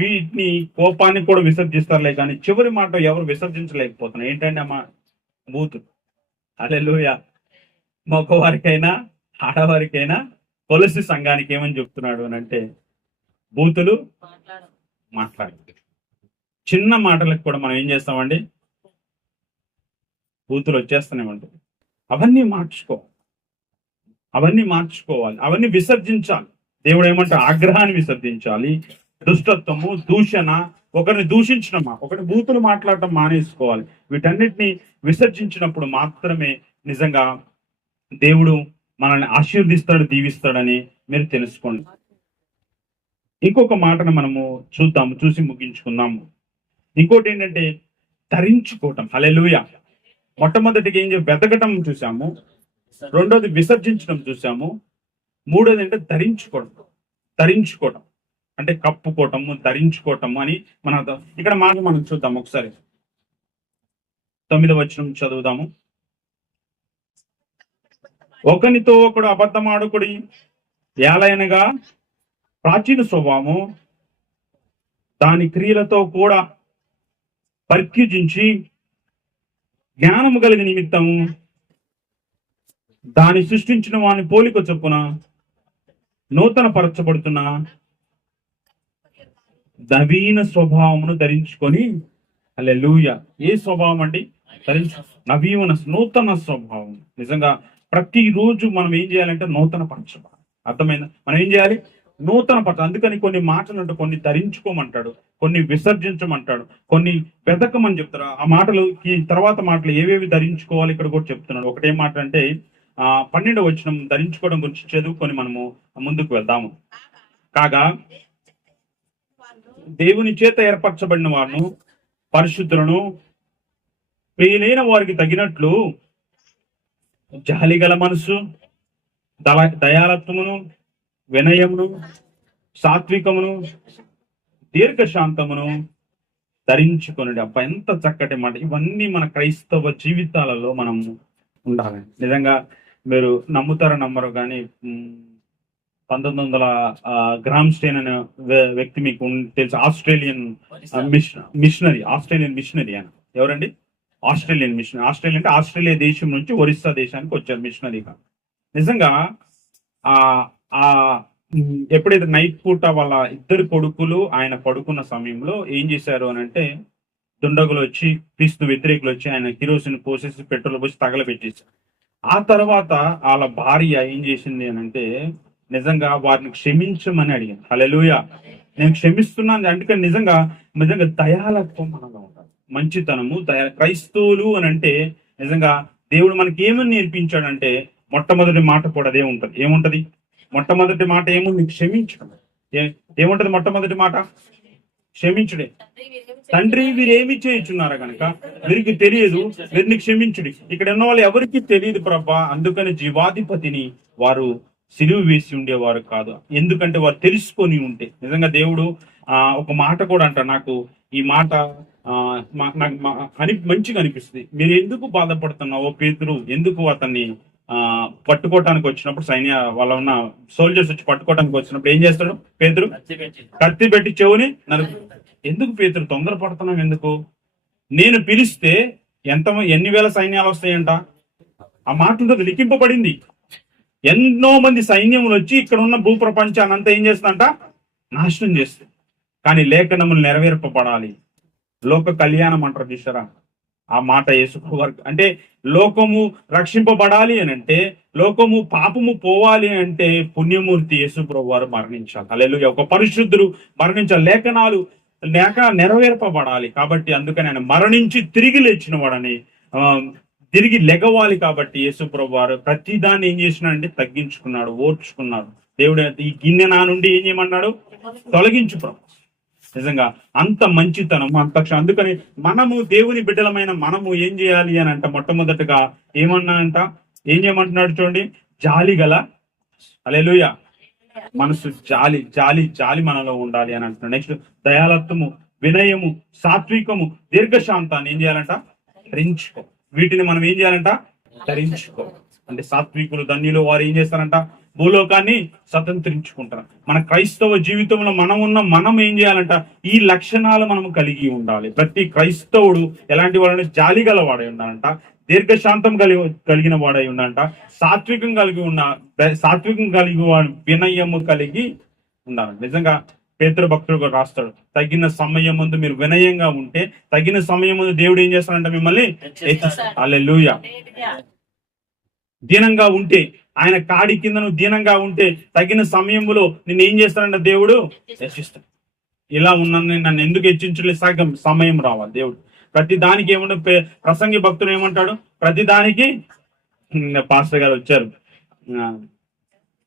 వీటిని కోపాన్ని కూడా విసర్జిస్తారులే కానీ చివరి మాట ఎవరు విసర్జించలేకపోతున్నారు. ఏంటంటే అమ్మా? బూతులు. హల్లెలూయా. మగవారికైనా ఆడవారికైనా కొలసి సంఘానికి ఏమని చెప్తున్నాడు అని అంటే బూతులు మాట్లాడి. చిన్న మాటలకు కూడా మనం ఏం చేస్తామండి? బూతులు వచ్చేస్తూనే ఉంటుంది. అవన్నీ మార్చుకోవాలి, అవన్నీ విసర్జించాలి. దేవుడు ఏమంటారు? ఆగ్రహాన్ని విసర్జించాలి, దుష్టత్వము, దూషణ, ఒకరిని దూషించడమా, ఒకరిని బూతులు మాట్లాడటం మానేసుకోవాలి. వీటన్నిటిని విసర్జించినప్పుడు మాత్రమే నిజంగా దేవుడు మనల్ని ఆశీర్దిస్తాడు, దీవిస్తాడని మీరు తెలుసుకోండి. ఇంకొక మాటను మనము చూసి ముగించుకుందాము. ఇంకోటి ఏంటంటే ధరించుకోవటం. హల్లెలూయా. మొట్టమొదటిగా ఏం వెతకటం చూసాము, రెండోది విసర్జించడం చూసాము. మూడోది అంటే ధరించుకోవడం అంటే కప్పుకోవటము, ధరించుకోవటము అని మన ఇక్కడ మనం చూద్దాం. ఒకసారి 9వ వచనం చదువుదాము. ఒకనితో ఒకడు అబద్ధమాడుకుడి, ఏలయనగా ప్రాచీన స్వభావము దాని క్రియలతో కూడా పరిత్యజించి జ్ఞానము కలిగిన నిమిత్తము దాని సృష్టించిన వాని పోలిక చొప్పున నూతన పరచబడుతున్న నవీన స్వభావమును ధరించుకొని. హల్లెలూయా. ఏ స్వభావం అండి? నూతన స్వభావం. నిజంగా ప్రతిరోజు మనం ఏం చేయాలంటే నూతన పరచబడాలి. అర్థమైందా? మనం ఏం చేయాలి? నూతన పరచ. అందుకని కొన్ని మాటలు అంటే కొన్ని ధరించుకోమంటాడు, కొన్ని విసర్జించమంటాడు, కొన్ని వెతకమని చెప్తారు. ఆ మాటలు ఈ తర్వాత మాటలు ఏవేవి ధరించుకోవాలి ఇక్కడ కూడా చెప్తున్నాడు. ఒకటేం మాట అంటే 12వ వచనం ధరించుకోవడం గురించి చదువుకొని మనము ముందుకు వెళ్దాము. కాగా దేవుని చేత ఏర్పరచబడిన వారును పరిశుద్ధులను ప్రియులైన వారికి తగినట్లు జాలిగల మనసు, దయాలత్వమును, వినయమును, సాత్వికమును, దీర్ఘశాంతమును ధరించుకొనుడి. అబ్బా, ఎంత చక్కటి మాట! ఇవన్నీ మన క్రైస్తవ జీవితాలలో మనం ఉండాలి. నిజంగా మీరు నమ్ముతారో నమ్మరు కానీ 1900 గ్రామ్ స్టెయిన్ అనే వ్యక్తి మీకు తెలుసు. ఆస్ట్రేలియన్ మిషనరీ ఆయన. ఎవరండి? Australian missionary. ఆస్ట్రేలియా అంటే ఆస్ట్రేలియా దేశం నుంచి ఒరిస్సా దేశానికి వచ్చారు మిషనరీగా. నిజంగా ఆ ఎప్పుడైతే నైట్ పూట వాళ్ళ ఇద్దరు కొడుకులు ఆయన పడుకున్న సమయంలో ఏం చేశారు అని అంటే, దుండగులు వచ్చి, క్రీస్తు వ్యతిరేకులు వచ్చి ఆయన కిరోసిన్ పోసేసి పెట్రోల్ పోసి తగలబెట్టేశారు. ఆ తర్వాత వాళ్ళ భార్య ఏం చేసింది అని అంటే, నిజంగా వారిని క్షమించమని అడిగింది. హల్లెలూయా. నేను క్షమిస్తున్నాను. అందుకని నిజంగా దయాలత్వం మనలో ఉండాలి. మంచితనము, క్రైస్తవులు అని అంటే నిజంగా దేవుడు మనకి ఏమని నేర్పించాడంటే, మొట్టమొదటి మాట కూడా అదే ఉంటది. ఏముంటది? మొట్టమొదటి మాట ఏముంది? క్షమించడం. ఏముంటది మొట్టమొదటి మాట? క్షమించుడే. తండ్రి వీరేమి చేయుచున్నారా కనుక వీరికి తెలియదు, వీరిని క్షమించుడి. ఇక్కడ ఉన్న వాళ్ళు ఎవరికి తెలియదు ప్రభా, అందుకని జీవాధిపతిని వారు సిలువ వేసి ఉండేవారు కాదు. ఎందుకంటే వారు తెలుసుకొని ఉంటే. నిజంగా దేవుడు ఒక మాట కూడా అంట, నాకు ఈ మాట మంచిగా అనిపిస్తుంది. మీరు ఎందుకు బాధపడుతున్నావో పేతురు, ఎందుకు అతన్ని పట్టుకోవటానికి వచ్చినప్పుడు వాళ్ళ ఉన్న సోల్జర్స్ వచ్చి పట్టుకోవటానికి వచ్చినప్పుడు ఏం చేస్తాడు పేతురు? కత్తి పెట్టి చెవుని ఎందుకు పేతురు తొందరపడుతున్నాం ఎందుకు? నేను పిలిస్తే ఎన్ని వేల సైన్యాలు వస్తాయంట? ఆ మాట ఉంటుంది, లిఖింపబడింది. ఎన్నో మంది సైన్యములు వచ్చి ఇక్కడ ఉన్న భూప్రపంచాన్ని అంతా ఏం చేస్తుందంట? నాశనం చేస్తుంది. కానీ లేఖనములు నెరవేర్పబడాలి. లోక కళ్యాణం అంటారు చూసారా? ఆ మాట యేసుప్రభు వారు అంటే లోకము రక్షింపబడాలి అని అంటే, లోకము పాపము పోవాలి అంటే పుణ్యమూర్తి యేసుప్రభు వారు మరణించాలి. హల్లెలూయా. ఒక పరిశుద్ధుడు మరణించాలి, లేఖనాలు నెరవేర్పబడాలి. కాబట్టి అందుకని ఆయన మరణించి తిరిగి లేచిన వాడని, తిరిగి లెగవాలి. కాబట్టి యేసుప్రభు వారు ప్రతిదాన్ని ఏం చేసినాడంటే తగ్గించుకున్నాడు, ఓర్చుకున్నాడు. దేవుడు ఈ గిన్నె నా నుండి ఏం చేయమన్నాడు? తొలగించు ప్రభు. నిజంగా అంత మంచితనం, అంత అందుకని మనము దేవుని బిడ్డలమైన మనము ఏం చేయాలి అని అంట, మొట్టమొదటిగా ఏమన్నానంట, ఏం చేయమంటున్నాడు చూడండి, జాలి గల, హల్లెలూయా, మనసు జాలి జాలి జాలి మనలో ఉండాలి అని అంటున్నాడు. నెక్స్ట్ దయాలత్వము, వినయము, సాత్వికము, దీర్ఘశాంతాన్ని ఏం చేయాలంట? ధరించుకో. వీటిని మనం ఏం చేయాలంట? ధరించుకో. అంటే సాత్వికులు ధన్యులు, వారు ఏం చేస్తారంట? భూలోకాన్ని స్వతంత్రించుకుంటారు. మన క్రైస్తవ జీవితంలో మనం ఏం చేయాలంట? ఈ లక్షణాలు మనం కలిగి ఉండాలి. ప్రతి క్రైస్తవుడు ఎలాంటి వాడని? జాలి గల వాడై ఉండాలంట, దీర్ఘశాంతం కలిగిన వాడై ఉండాలంట, సాత్వికం కలిగి వినయము కలిగి ఉండాలి. నిజంగా పేతురు భక్తుడు రాస్తాడు, తగిన సమయం ముందు మీరు వినయంగా ఉంటే, తగిన సమయం ముందు దేవుడు ఏం చేస్తాడంట? మిమ్మల్ని హెచ్చిస్తాడు. హల్లెలూయా. దీనంగా ఉంటే, ఆయన కాడి కింద నువ్వు దీనంగా ఉంటే, తగిన సమయంలో నిన్ను ఏం చేస్తాడంట? దేవుడు హెచ్చిస్తాడు. ఇలా ఉన్నాను నన్ను ఎందుకు హెచ్చించలేదు? సగం సమయం రావాలి. దేవుడు ప్రతి దానికి ఏమంటే, ప్రసంగి భక్తుడు ఏమంటాడు? ప్రతి దానికి. పాస్టర్ గారు వచ్చారు,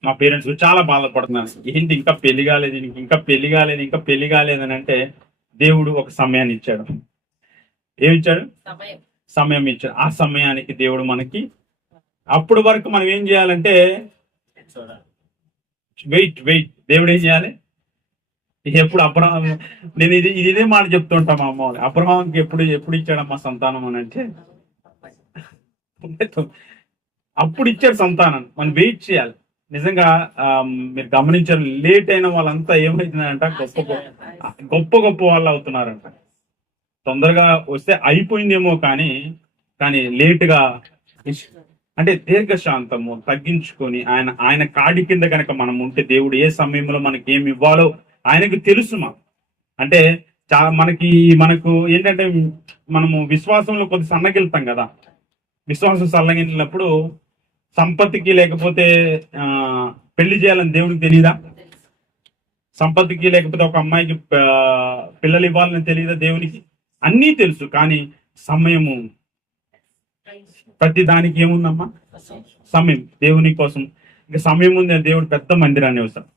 మా పేరెంట్స్ చాలా బాధపడుతున్నారు. ఏంటి ఇంకా పెళ్లి కాలేదు, ఇంకా పెళ్లి కాలేదు అని అంటే, దేవుడు ఒక సమయాన్ని ఇచ్చాడు. ఏమిచ్చాడు? సమయం ఇచ్చాడు. ఆ సమయానికి దేవుడు మనకి అప్పుడు వరకు మనం ఏం చేయాలంటే వెయిట్ దేవుడు ఏం చేయాలి? ఎప్పుడు అబ్రహాం, నేను ఇదే మాట చెప్తుంటా మా అమ్మ వాళ్ళు. అబ్రహాంకి ఎప్పుడు ఇచ్చాడమ్మా సంతానం అని అంటే అప్పుడు ఇచ్చాడు సంతానం. మనం వెయిట్ చేయాలి. నిజంగా మీరు గమనించారు, లేట్ అయిన వాళ్ళంతా ఏమైతుందంట గొప్ప గొప్ప వాళ్ళు అవుతున్నారంట. తొందరగా వస్తే అయిపోయిందేమో కానీ లేటుగా అంటే దీర్ఘశాంతము తగ్గించుకొని ఆయన కాడి కింద కనుక మనం ఉంటే దేవుడు ఏ సమయంలో మనకి ఏమి ఇవ్వాలో ఆయనకు తెలుసు. అంటే మనకు ఏంటంటే మనము విశ్వాసంలో కొద్ది సన్నగిలుతాం కదా. విశ్వాసం సన్నగిలినప్పుడు సంపత్తికి లేకపోతే పెళ్లి చేయాలని దేవుడికి తెలియదా? సంపత్తికి లేకపోతే ఒక అమ్మాయికి పిల్లలు ఇవ్వాలని తెలియదా దేవునికి? అన్నీ తెలుసు. కానీ సమయము, ప్రతి దానికి ఏముందమ్మా? సమయం. దేవుని కోసం ఇంకా సమయం ఉంది. దేవుడు పెద్ద మందిరాన్ని వస్తాడు.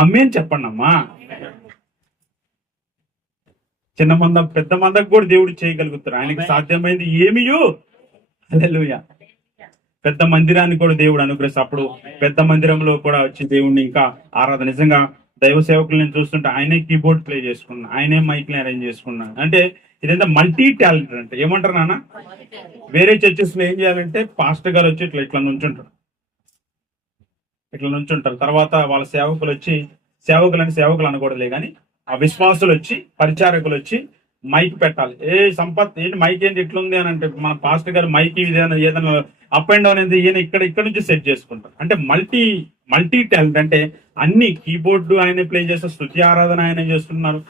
ఆమేన్ చెప్పండి అమ్మా. చిన్న మంద పెద్ద మందకు కూడా దేవుడు చేయగలుగుతారు. ఆయనకి సాధ్యమైంది ఏమియో. హల్లెలూయా. పెద్ద మందిరాన్ని కూడా దేవుడు అనుగ్రహిస్తాడు. అప్పుడు పెద్ద మందిరంలో కూడా వచ్చి దేవుడిని ఇంకా ఆరాధన. నిజంగా దైవ సేవకులను చూస్తుంటే ఆయనే కీబోర్డ్ ప్లే చేసుకున్నాను, ఆయనే మైక్ని అరేంజ్ చేసుకున్నాను. అంటే ఇదంతా మల్టీ టాలెంటెడ్. అంటే ఏమంటారు నాన్న? వేరే చర్చెస్ లో ఏం చేయాలంటే పాస్టర్ గారు వచ్చి ఇట్లా నుంచుంటారు. తర్వాత వాళ్ళ సేవకులు వచ్చి, సేవకులు అనకూడదులే కానీ ఆ విశ్వాసులు వచ్చి, పరిచారకులు వచ్చి మైక్ పెట్టాలి. సంపత్ ఏంటి మైక్ ఏంటి ఇట్లుంది అని అంటే, మన పాస్టర్ గారు మైక్ ఏదైనా అప్ అండ్ డౌన్ అయితే ఈయన ఇక్కడ నుంచి సెట్ చేసుకుంటారు. అంటే మల్టీ టాలెంట్. అంటే అన్ని కీబోర్డు ఆయనే ప్లే చేస్తారు, స్తుతి ఆరాధన ఆయనే చేస్తున్నారు,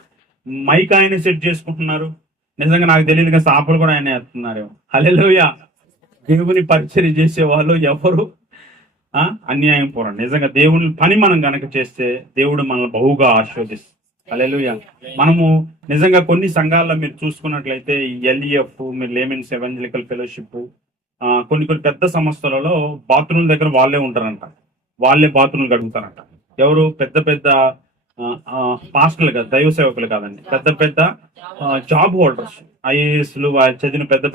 మైక్ ఆయనే సెట్ చేసుకుంటున్నారు. నిజంగా నాకు తెలియదు కానీ సాపులు కూడా ఆయన వేస్తున్నారు. హల్లెలూయా. దేవుని పరిచర్య చేసే వాళ్ళు ఎవరు అన్యాయం పోరండి. నిజంగా దేవుని పని మనం గనక చేస్తే దేవుడు మనల్ని బహుగా ఆశీర్వదిస్తారు. హల్లెలూయా. మనము నిజంగా కొన్ని సంఘాల్లో మీరు చూసుకున్నట్లయితే LEF, మీరు లేమెన్స్ ఎవెంజలికల్ ఫెలోషిప్, కొన్ని పెద్ద సంస్థలలో బాత్రూమ్ దగ్గర వాళ్ళే ఉంటారంట. వాళ్ళే బాత్రూమ్లు కడుగుతారంట. ఎవరు? పెద్ద పాస్టర్లు కాదు, దైవ సేవకులు కాదండి, పెద్ద జాబ్ హోల్డర్స్, IASలు, చదివిన పెద్ద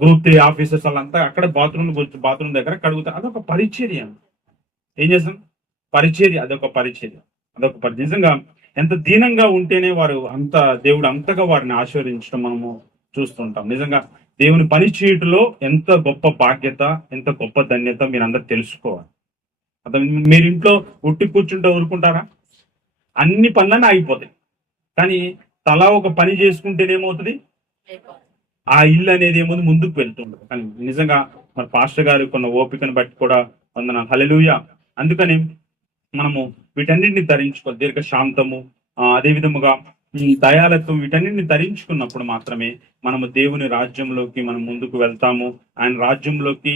గ్రూప్ 3 ఆఫీసర్స్ వాళ్ళంతా అక్కడ బాత్రూమ్ దగ్గర కడుగుతారు. అదొక పరిచర్య. ఏం చేస్తాం? పరిచర్య. అదొక నిజంగా ఎంత దీనంగా ఉంటేనే వారు దేవుడు అంతగా వారిని ఆశీర్వదించడం మనము చూస్తుంటాం. నిజంగా దేవుని పని చేయటంలో ఎంత గొప్ప బాధ్యత, ఎంత గొప్ప ధన్యత మీరందరూ తెలుసుకోవాలి. మీరు ఇంట్లో ఉట్టి కూర్చుంటే ఊరుకుంటారా? అన్ని పనులన్నీ ఆగిపోతాయి. కానీ తలా ఒక పని చేసుకుంటేనేమవుతుంది? ఆ ఇల్లు అనేది ఏముంది ముందుకు వెళ్తుండదు. కానీ నిజంగా మన పాస్టర్ గారు కొన్న ఓపికను బట్టి కూడా వందనాలు. హల్లెలూయా. అందుకని మనము వీటన్నిటిని ధరించుకోవాలి. దీర్ఘశాంతము, అదే విధముగా దయాలత్వం, వీటన్నిటిని ధరించుకున్నప్పుడు మాత్రమే మనము దేవుని రాజ్యంలోకి మనం ముందుకు వెళ్తాము. ఆయన రాజ్యంలోకి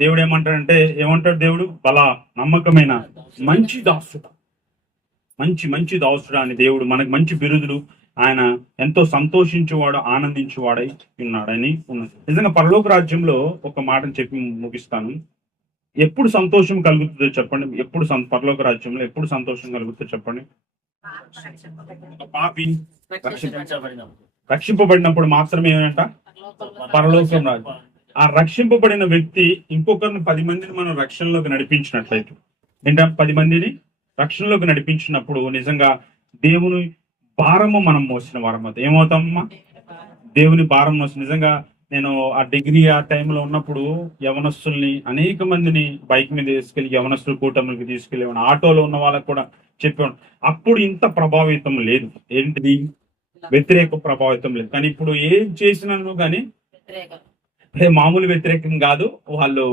దేవుడు ఏమంటాడు? దేవుడు బల నమ్మకమైన మంచి దాసుడు, మంచి దాసుడు అని దేవుడు మనకు మంచి బిరుదులు, ఆయన ఎంతో సంతోషించేవాడు, ఆనందించేవాడై ఉన్నాడని ఉన్నది. నిజంగా పరలోక రాజ్యంలో ఒక మాటను చెప్పి ముగిస్తాను. ఎప్పుడు సంతోషం కలుగుతుందో చెప్పండి? పరలోక రాజ్యంలో ఎప్పుడు సంతోషం కలుగుతుందో చెప్పండి? పాపి రక్షింపబడినప్పుడు మాత్రమే ఏమంట? పరలోకం రాజ్యం. ఆ రక్షింపబడిన వ్యక్తి ఇంకొకరిని 10 మందిని మనం రక్షణలోకి నడిపించినట్లయితే, 10 మందిని రక్షణలోకి నడిపించినప్పుడు నిజంగా దేవుని భారము మనం మోసిన వారం ఏమవుతామమ్మా? దేవుని భారం మోసిన. నిజంగా నేను ఆ డిగ్రీ ఆ టైంలో ఉన్నప్పుడు యవనస్తుల్ని అనేక మందిని బైక్ మీద తీసుకెళ్లి యవనస్తుల కూటమికి తీసుకెళ్లి ఆటోలో ఉన్న వాళ్ళకు కూడా చెప్పాను. అప్పుడు ఇంత ప్రభావితం లేదు. ఏంటిది? వ్యతిరేక ప్రభావితం లేదు. కానీ ఇప్పుడు ఏం చేసినాను కానీ మామూలు వ్యతిరేకం కాదు, వాళ్ళు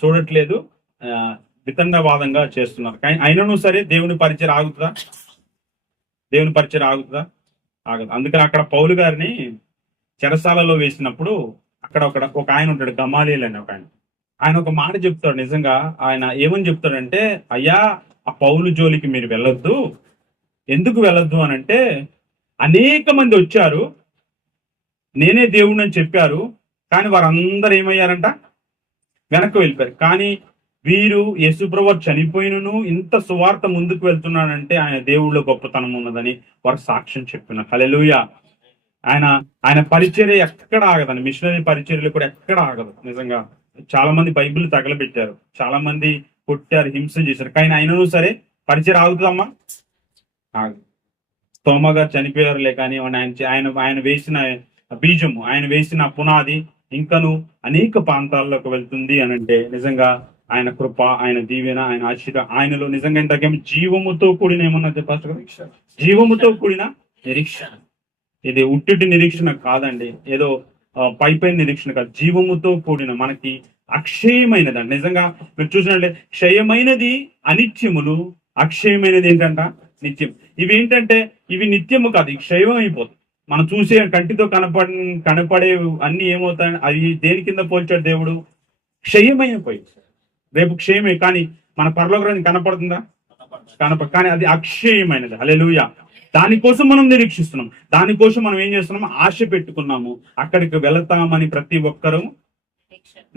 చూడట్లేదు, వితండవాదంగా చేస్తున్నారు. కానీ అయినను సరే దేవుని పరిచయం ఆగుతుందా? ఆగదు. అందుకని అక్కడ పౌలు గారిని చెరసాలలో వేసినప్పుడు అక్కడ ఒక ఆయన ఉంటాడు, గమాలీల్ అని ఒక ఆయన ఒక మాట చెప్తాడు. నిజంగా ఆయన ఏమని చెప్తాడంటే, అయ్యా ఆ పౌలు జోలికి మీరు వెళ్ళొద్దు. ఎందుకు వెళ్ళొద్దు అని అంటే, అనేక మంది వచ్చారు, నేనే దేవుడిని అని చెప్పారు, కానీ వారందరూ ఏమయ్యారంట? వెనక్కి వెళ్ళిపోయారు. కానీ వీరు యేసుప్రభు చనిపోయినను ఇంత సువార్త ముందుకు వెళ్తున్నాడంటే ఆయన దేవుళ్ళో గొప్పతనం ఉన్నదని వారు సాక్ష్యం చెప్పినారు. హల్లెలూయా. ఆయన ఆయన పరిచర్య ఎక్కడ ఆగదండి. మిషనరీ పరిచర్యలు కూడా ఎక్కడ ఆగదు. నిజంగా చాలా మంది బైబిల్ తగలబెట్టారు, చాలా మంది కొట్టారు, హింస చేశారు, కానీ అయినను సరే పరిచయం ఆగుతుందమ్మా? ఆగదు. తోమ గారు చనిపోయారులే కానీ ఆయన ఆయన వేసిన బీజము, ఆయన వేసిన పునాది ఇంకను అనేక ప్రాంతాల్లోకి వెళ్తుంది అని అంటే నిజంగా ఆయన కృప, ఆయన దీవెన, ఆయన ఆశీర్వాదం ఆయనలో నిజంగా ఇంతకేమో జీవముతో కూడిన ఏమన్నా చెప్పారు కదా, జీవముతో కూడిన నిరీక్షణ. ఇది ఉట్టిటి నిరీక్షణ కాదండి, ఏదో పై నిరీక్షణ కాదు, జీవముతో కూడిన మనకి అక్షయమైనదండి. నిజంగా మీరు చూసినట్లే క్షయమైనది అనిత్యములు, అక్షయమైనది ఏంటంట నిత్యం. ఇవి ఏంటంటే ఇవి నిత్యము కాదు, ఇవి క్షయం అయిపోతుంది. మనం చూసే కంటితో కనపడే అన్ని ఏమవుతాయి, అవి దేని కింద పోల్చాడు దేవుడు? క్షయమైపోయి రేపు క్షయమే, కానీ మన పరలోక రాజ్యం కనపడుతుందా? కానీ అది అక్షయమైనది. హల్లెలూయా. దానికోసం మనం నిరీక్షిస్తున్నాం, దానికోసం మనం ఏం చేస్తున్నాము? ఆశ పెట్టుకున్నాము, అక్కడికి వెళతామని ప్రతి ఒక్కరూ.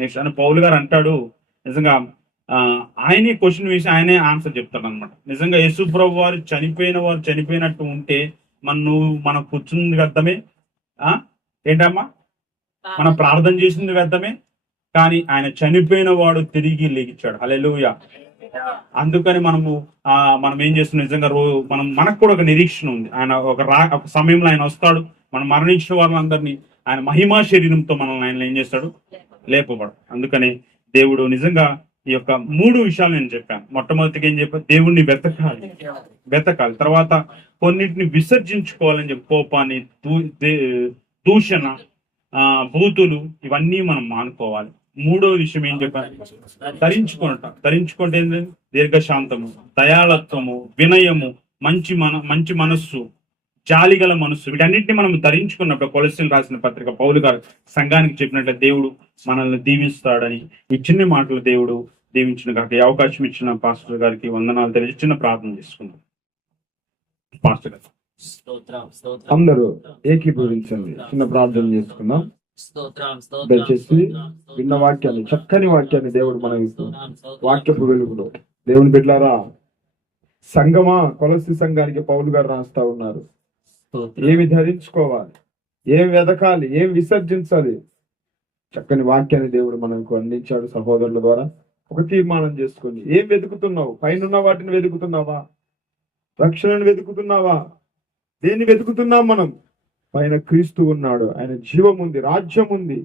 నెక్స్ట్ అని పౌలు గారు అంటాడు, నిజంగా ఆయనే క్వశ్చన్ వేసి ఆయనే ఆన్సర్ చెప్తాడు అనమాట. నిజంగా యేసు ప్రభు వారు చనిపోయినట్టు ఉంటే మనం కూర్చుంది వ్యర్థమే, ఏంటమ్మా మనం ప్రార్థన చేసింది వ్యర్థమే, కానీ ఆయన చనిపోయిన వాడు తిరిగి లేచాడు. హల్లెలూయా. అందుకని మనం ఏం చేస్తున్నాం? నిజంగా మనకు కూడా ఒక నిరీక్షణ ఉంది. ఆయన ఒక సమయంలో ఆయన వస్తాడు, మనం మరణించిన వాళ్ళందరినీ ఆయన మహిమా శరీరంతో మనల్ని ఆయన ఏం చేస్తాడు? లేపబడు. అందుకని దేవుడు నిజంగా ఈ యొక్క 3 విషయాలు నేను చెప్పాను. మొట్టమొదటిగా ఏం చెప్పాను? దేవుణ్ణి వెతకాలి. తర్వాత కొన్నిటిని విసర్జించుకోవాలని చెప్పి, కోపాన్ని, దూషణ, బూతులు, ఇవన్నీ మనం మానుకోవాలి. 3వ విషయం ఏం చెప్పాను? ధరించుకుంటే ఏంటంటే దీర్ఘశాంతము, దయాళత్వము, వినయము, మంచి మనస్సు, జాలిగల మనస్సు, వీటన్నిటిని మనం ధరించుకున్నప్పుడు కొలస్సీలు రాసిన పత్రిక పౌలు గారు సంఘానికి చెప్పినట్లే దేవుడు మనల్ని దీవిస్తాడని ఈ చిన్న మాటలు దేవుడు దీవించిన కాక ఈ అవకాశం ఇచ్చిన పాస్టర్ గారికి వందనాలు తెలిసి చిన్న ప్రార్థన చేసుకున్నాం. పాస్టర్ గారు అందరూ ఏకీభవించండి, చిన్న ప్రార్థన చేసుకుందాం. దయచేసి విన్న వాక్యాన్ని, చక్కని వాక్యాన్ని దేవుడు మన వాక్యపు వెలుగులో దేవుని బిడ్డలారా, సంఘమా, కొలస్సీ సంఘానికి పౌలు గారు రాస్తా ఉన్నారు. ఏమి ధరించుకోవాలి, ఏం వెదకాలి, ఏం విసర్జించాలి, చక్కని వాక్యాన్ని దేవుడు మనకు అందించాడు సహోదరుల ద్వారా. ఒక తీర్మానం చేసుకొని, ఏం వెతుకుతున్నావు? పైన వాటిని వెతుకుతున్నావా? రక్షణను వెతుకుతున్నావా? దేన్ని వెతుకుతున్నాం మనం? పైన క్రీస్తు ఉన్నాడు, ఆయన జీవం ఉంది, రాజ్యం ఉంది.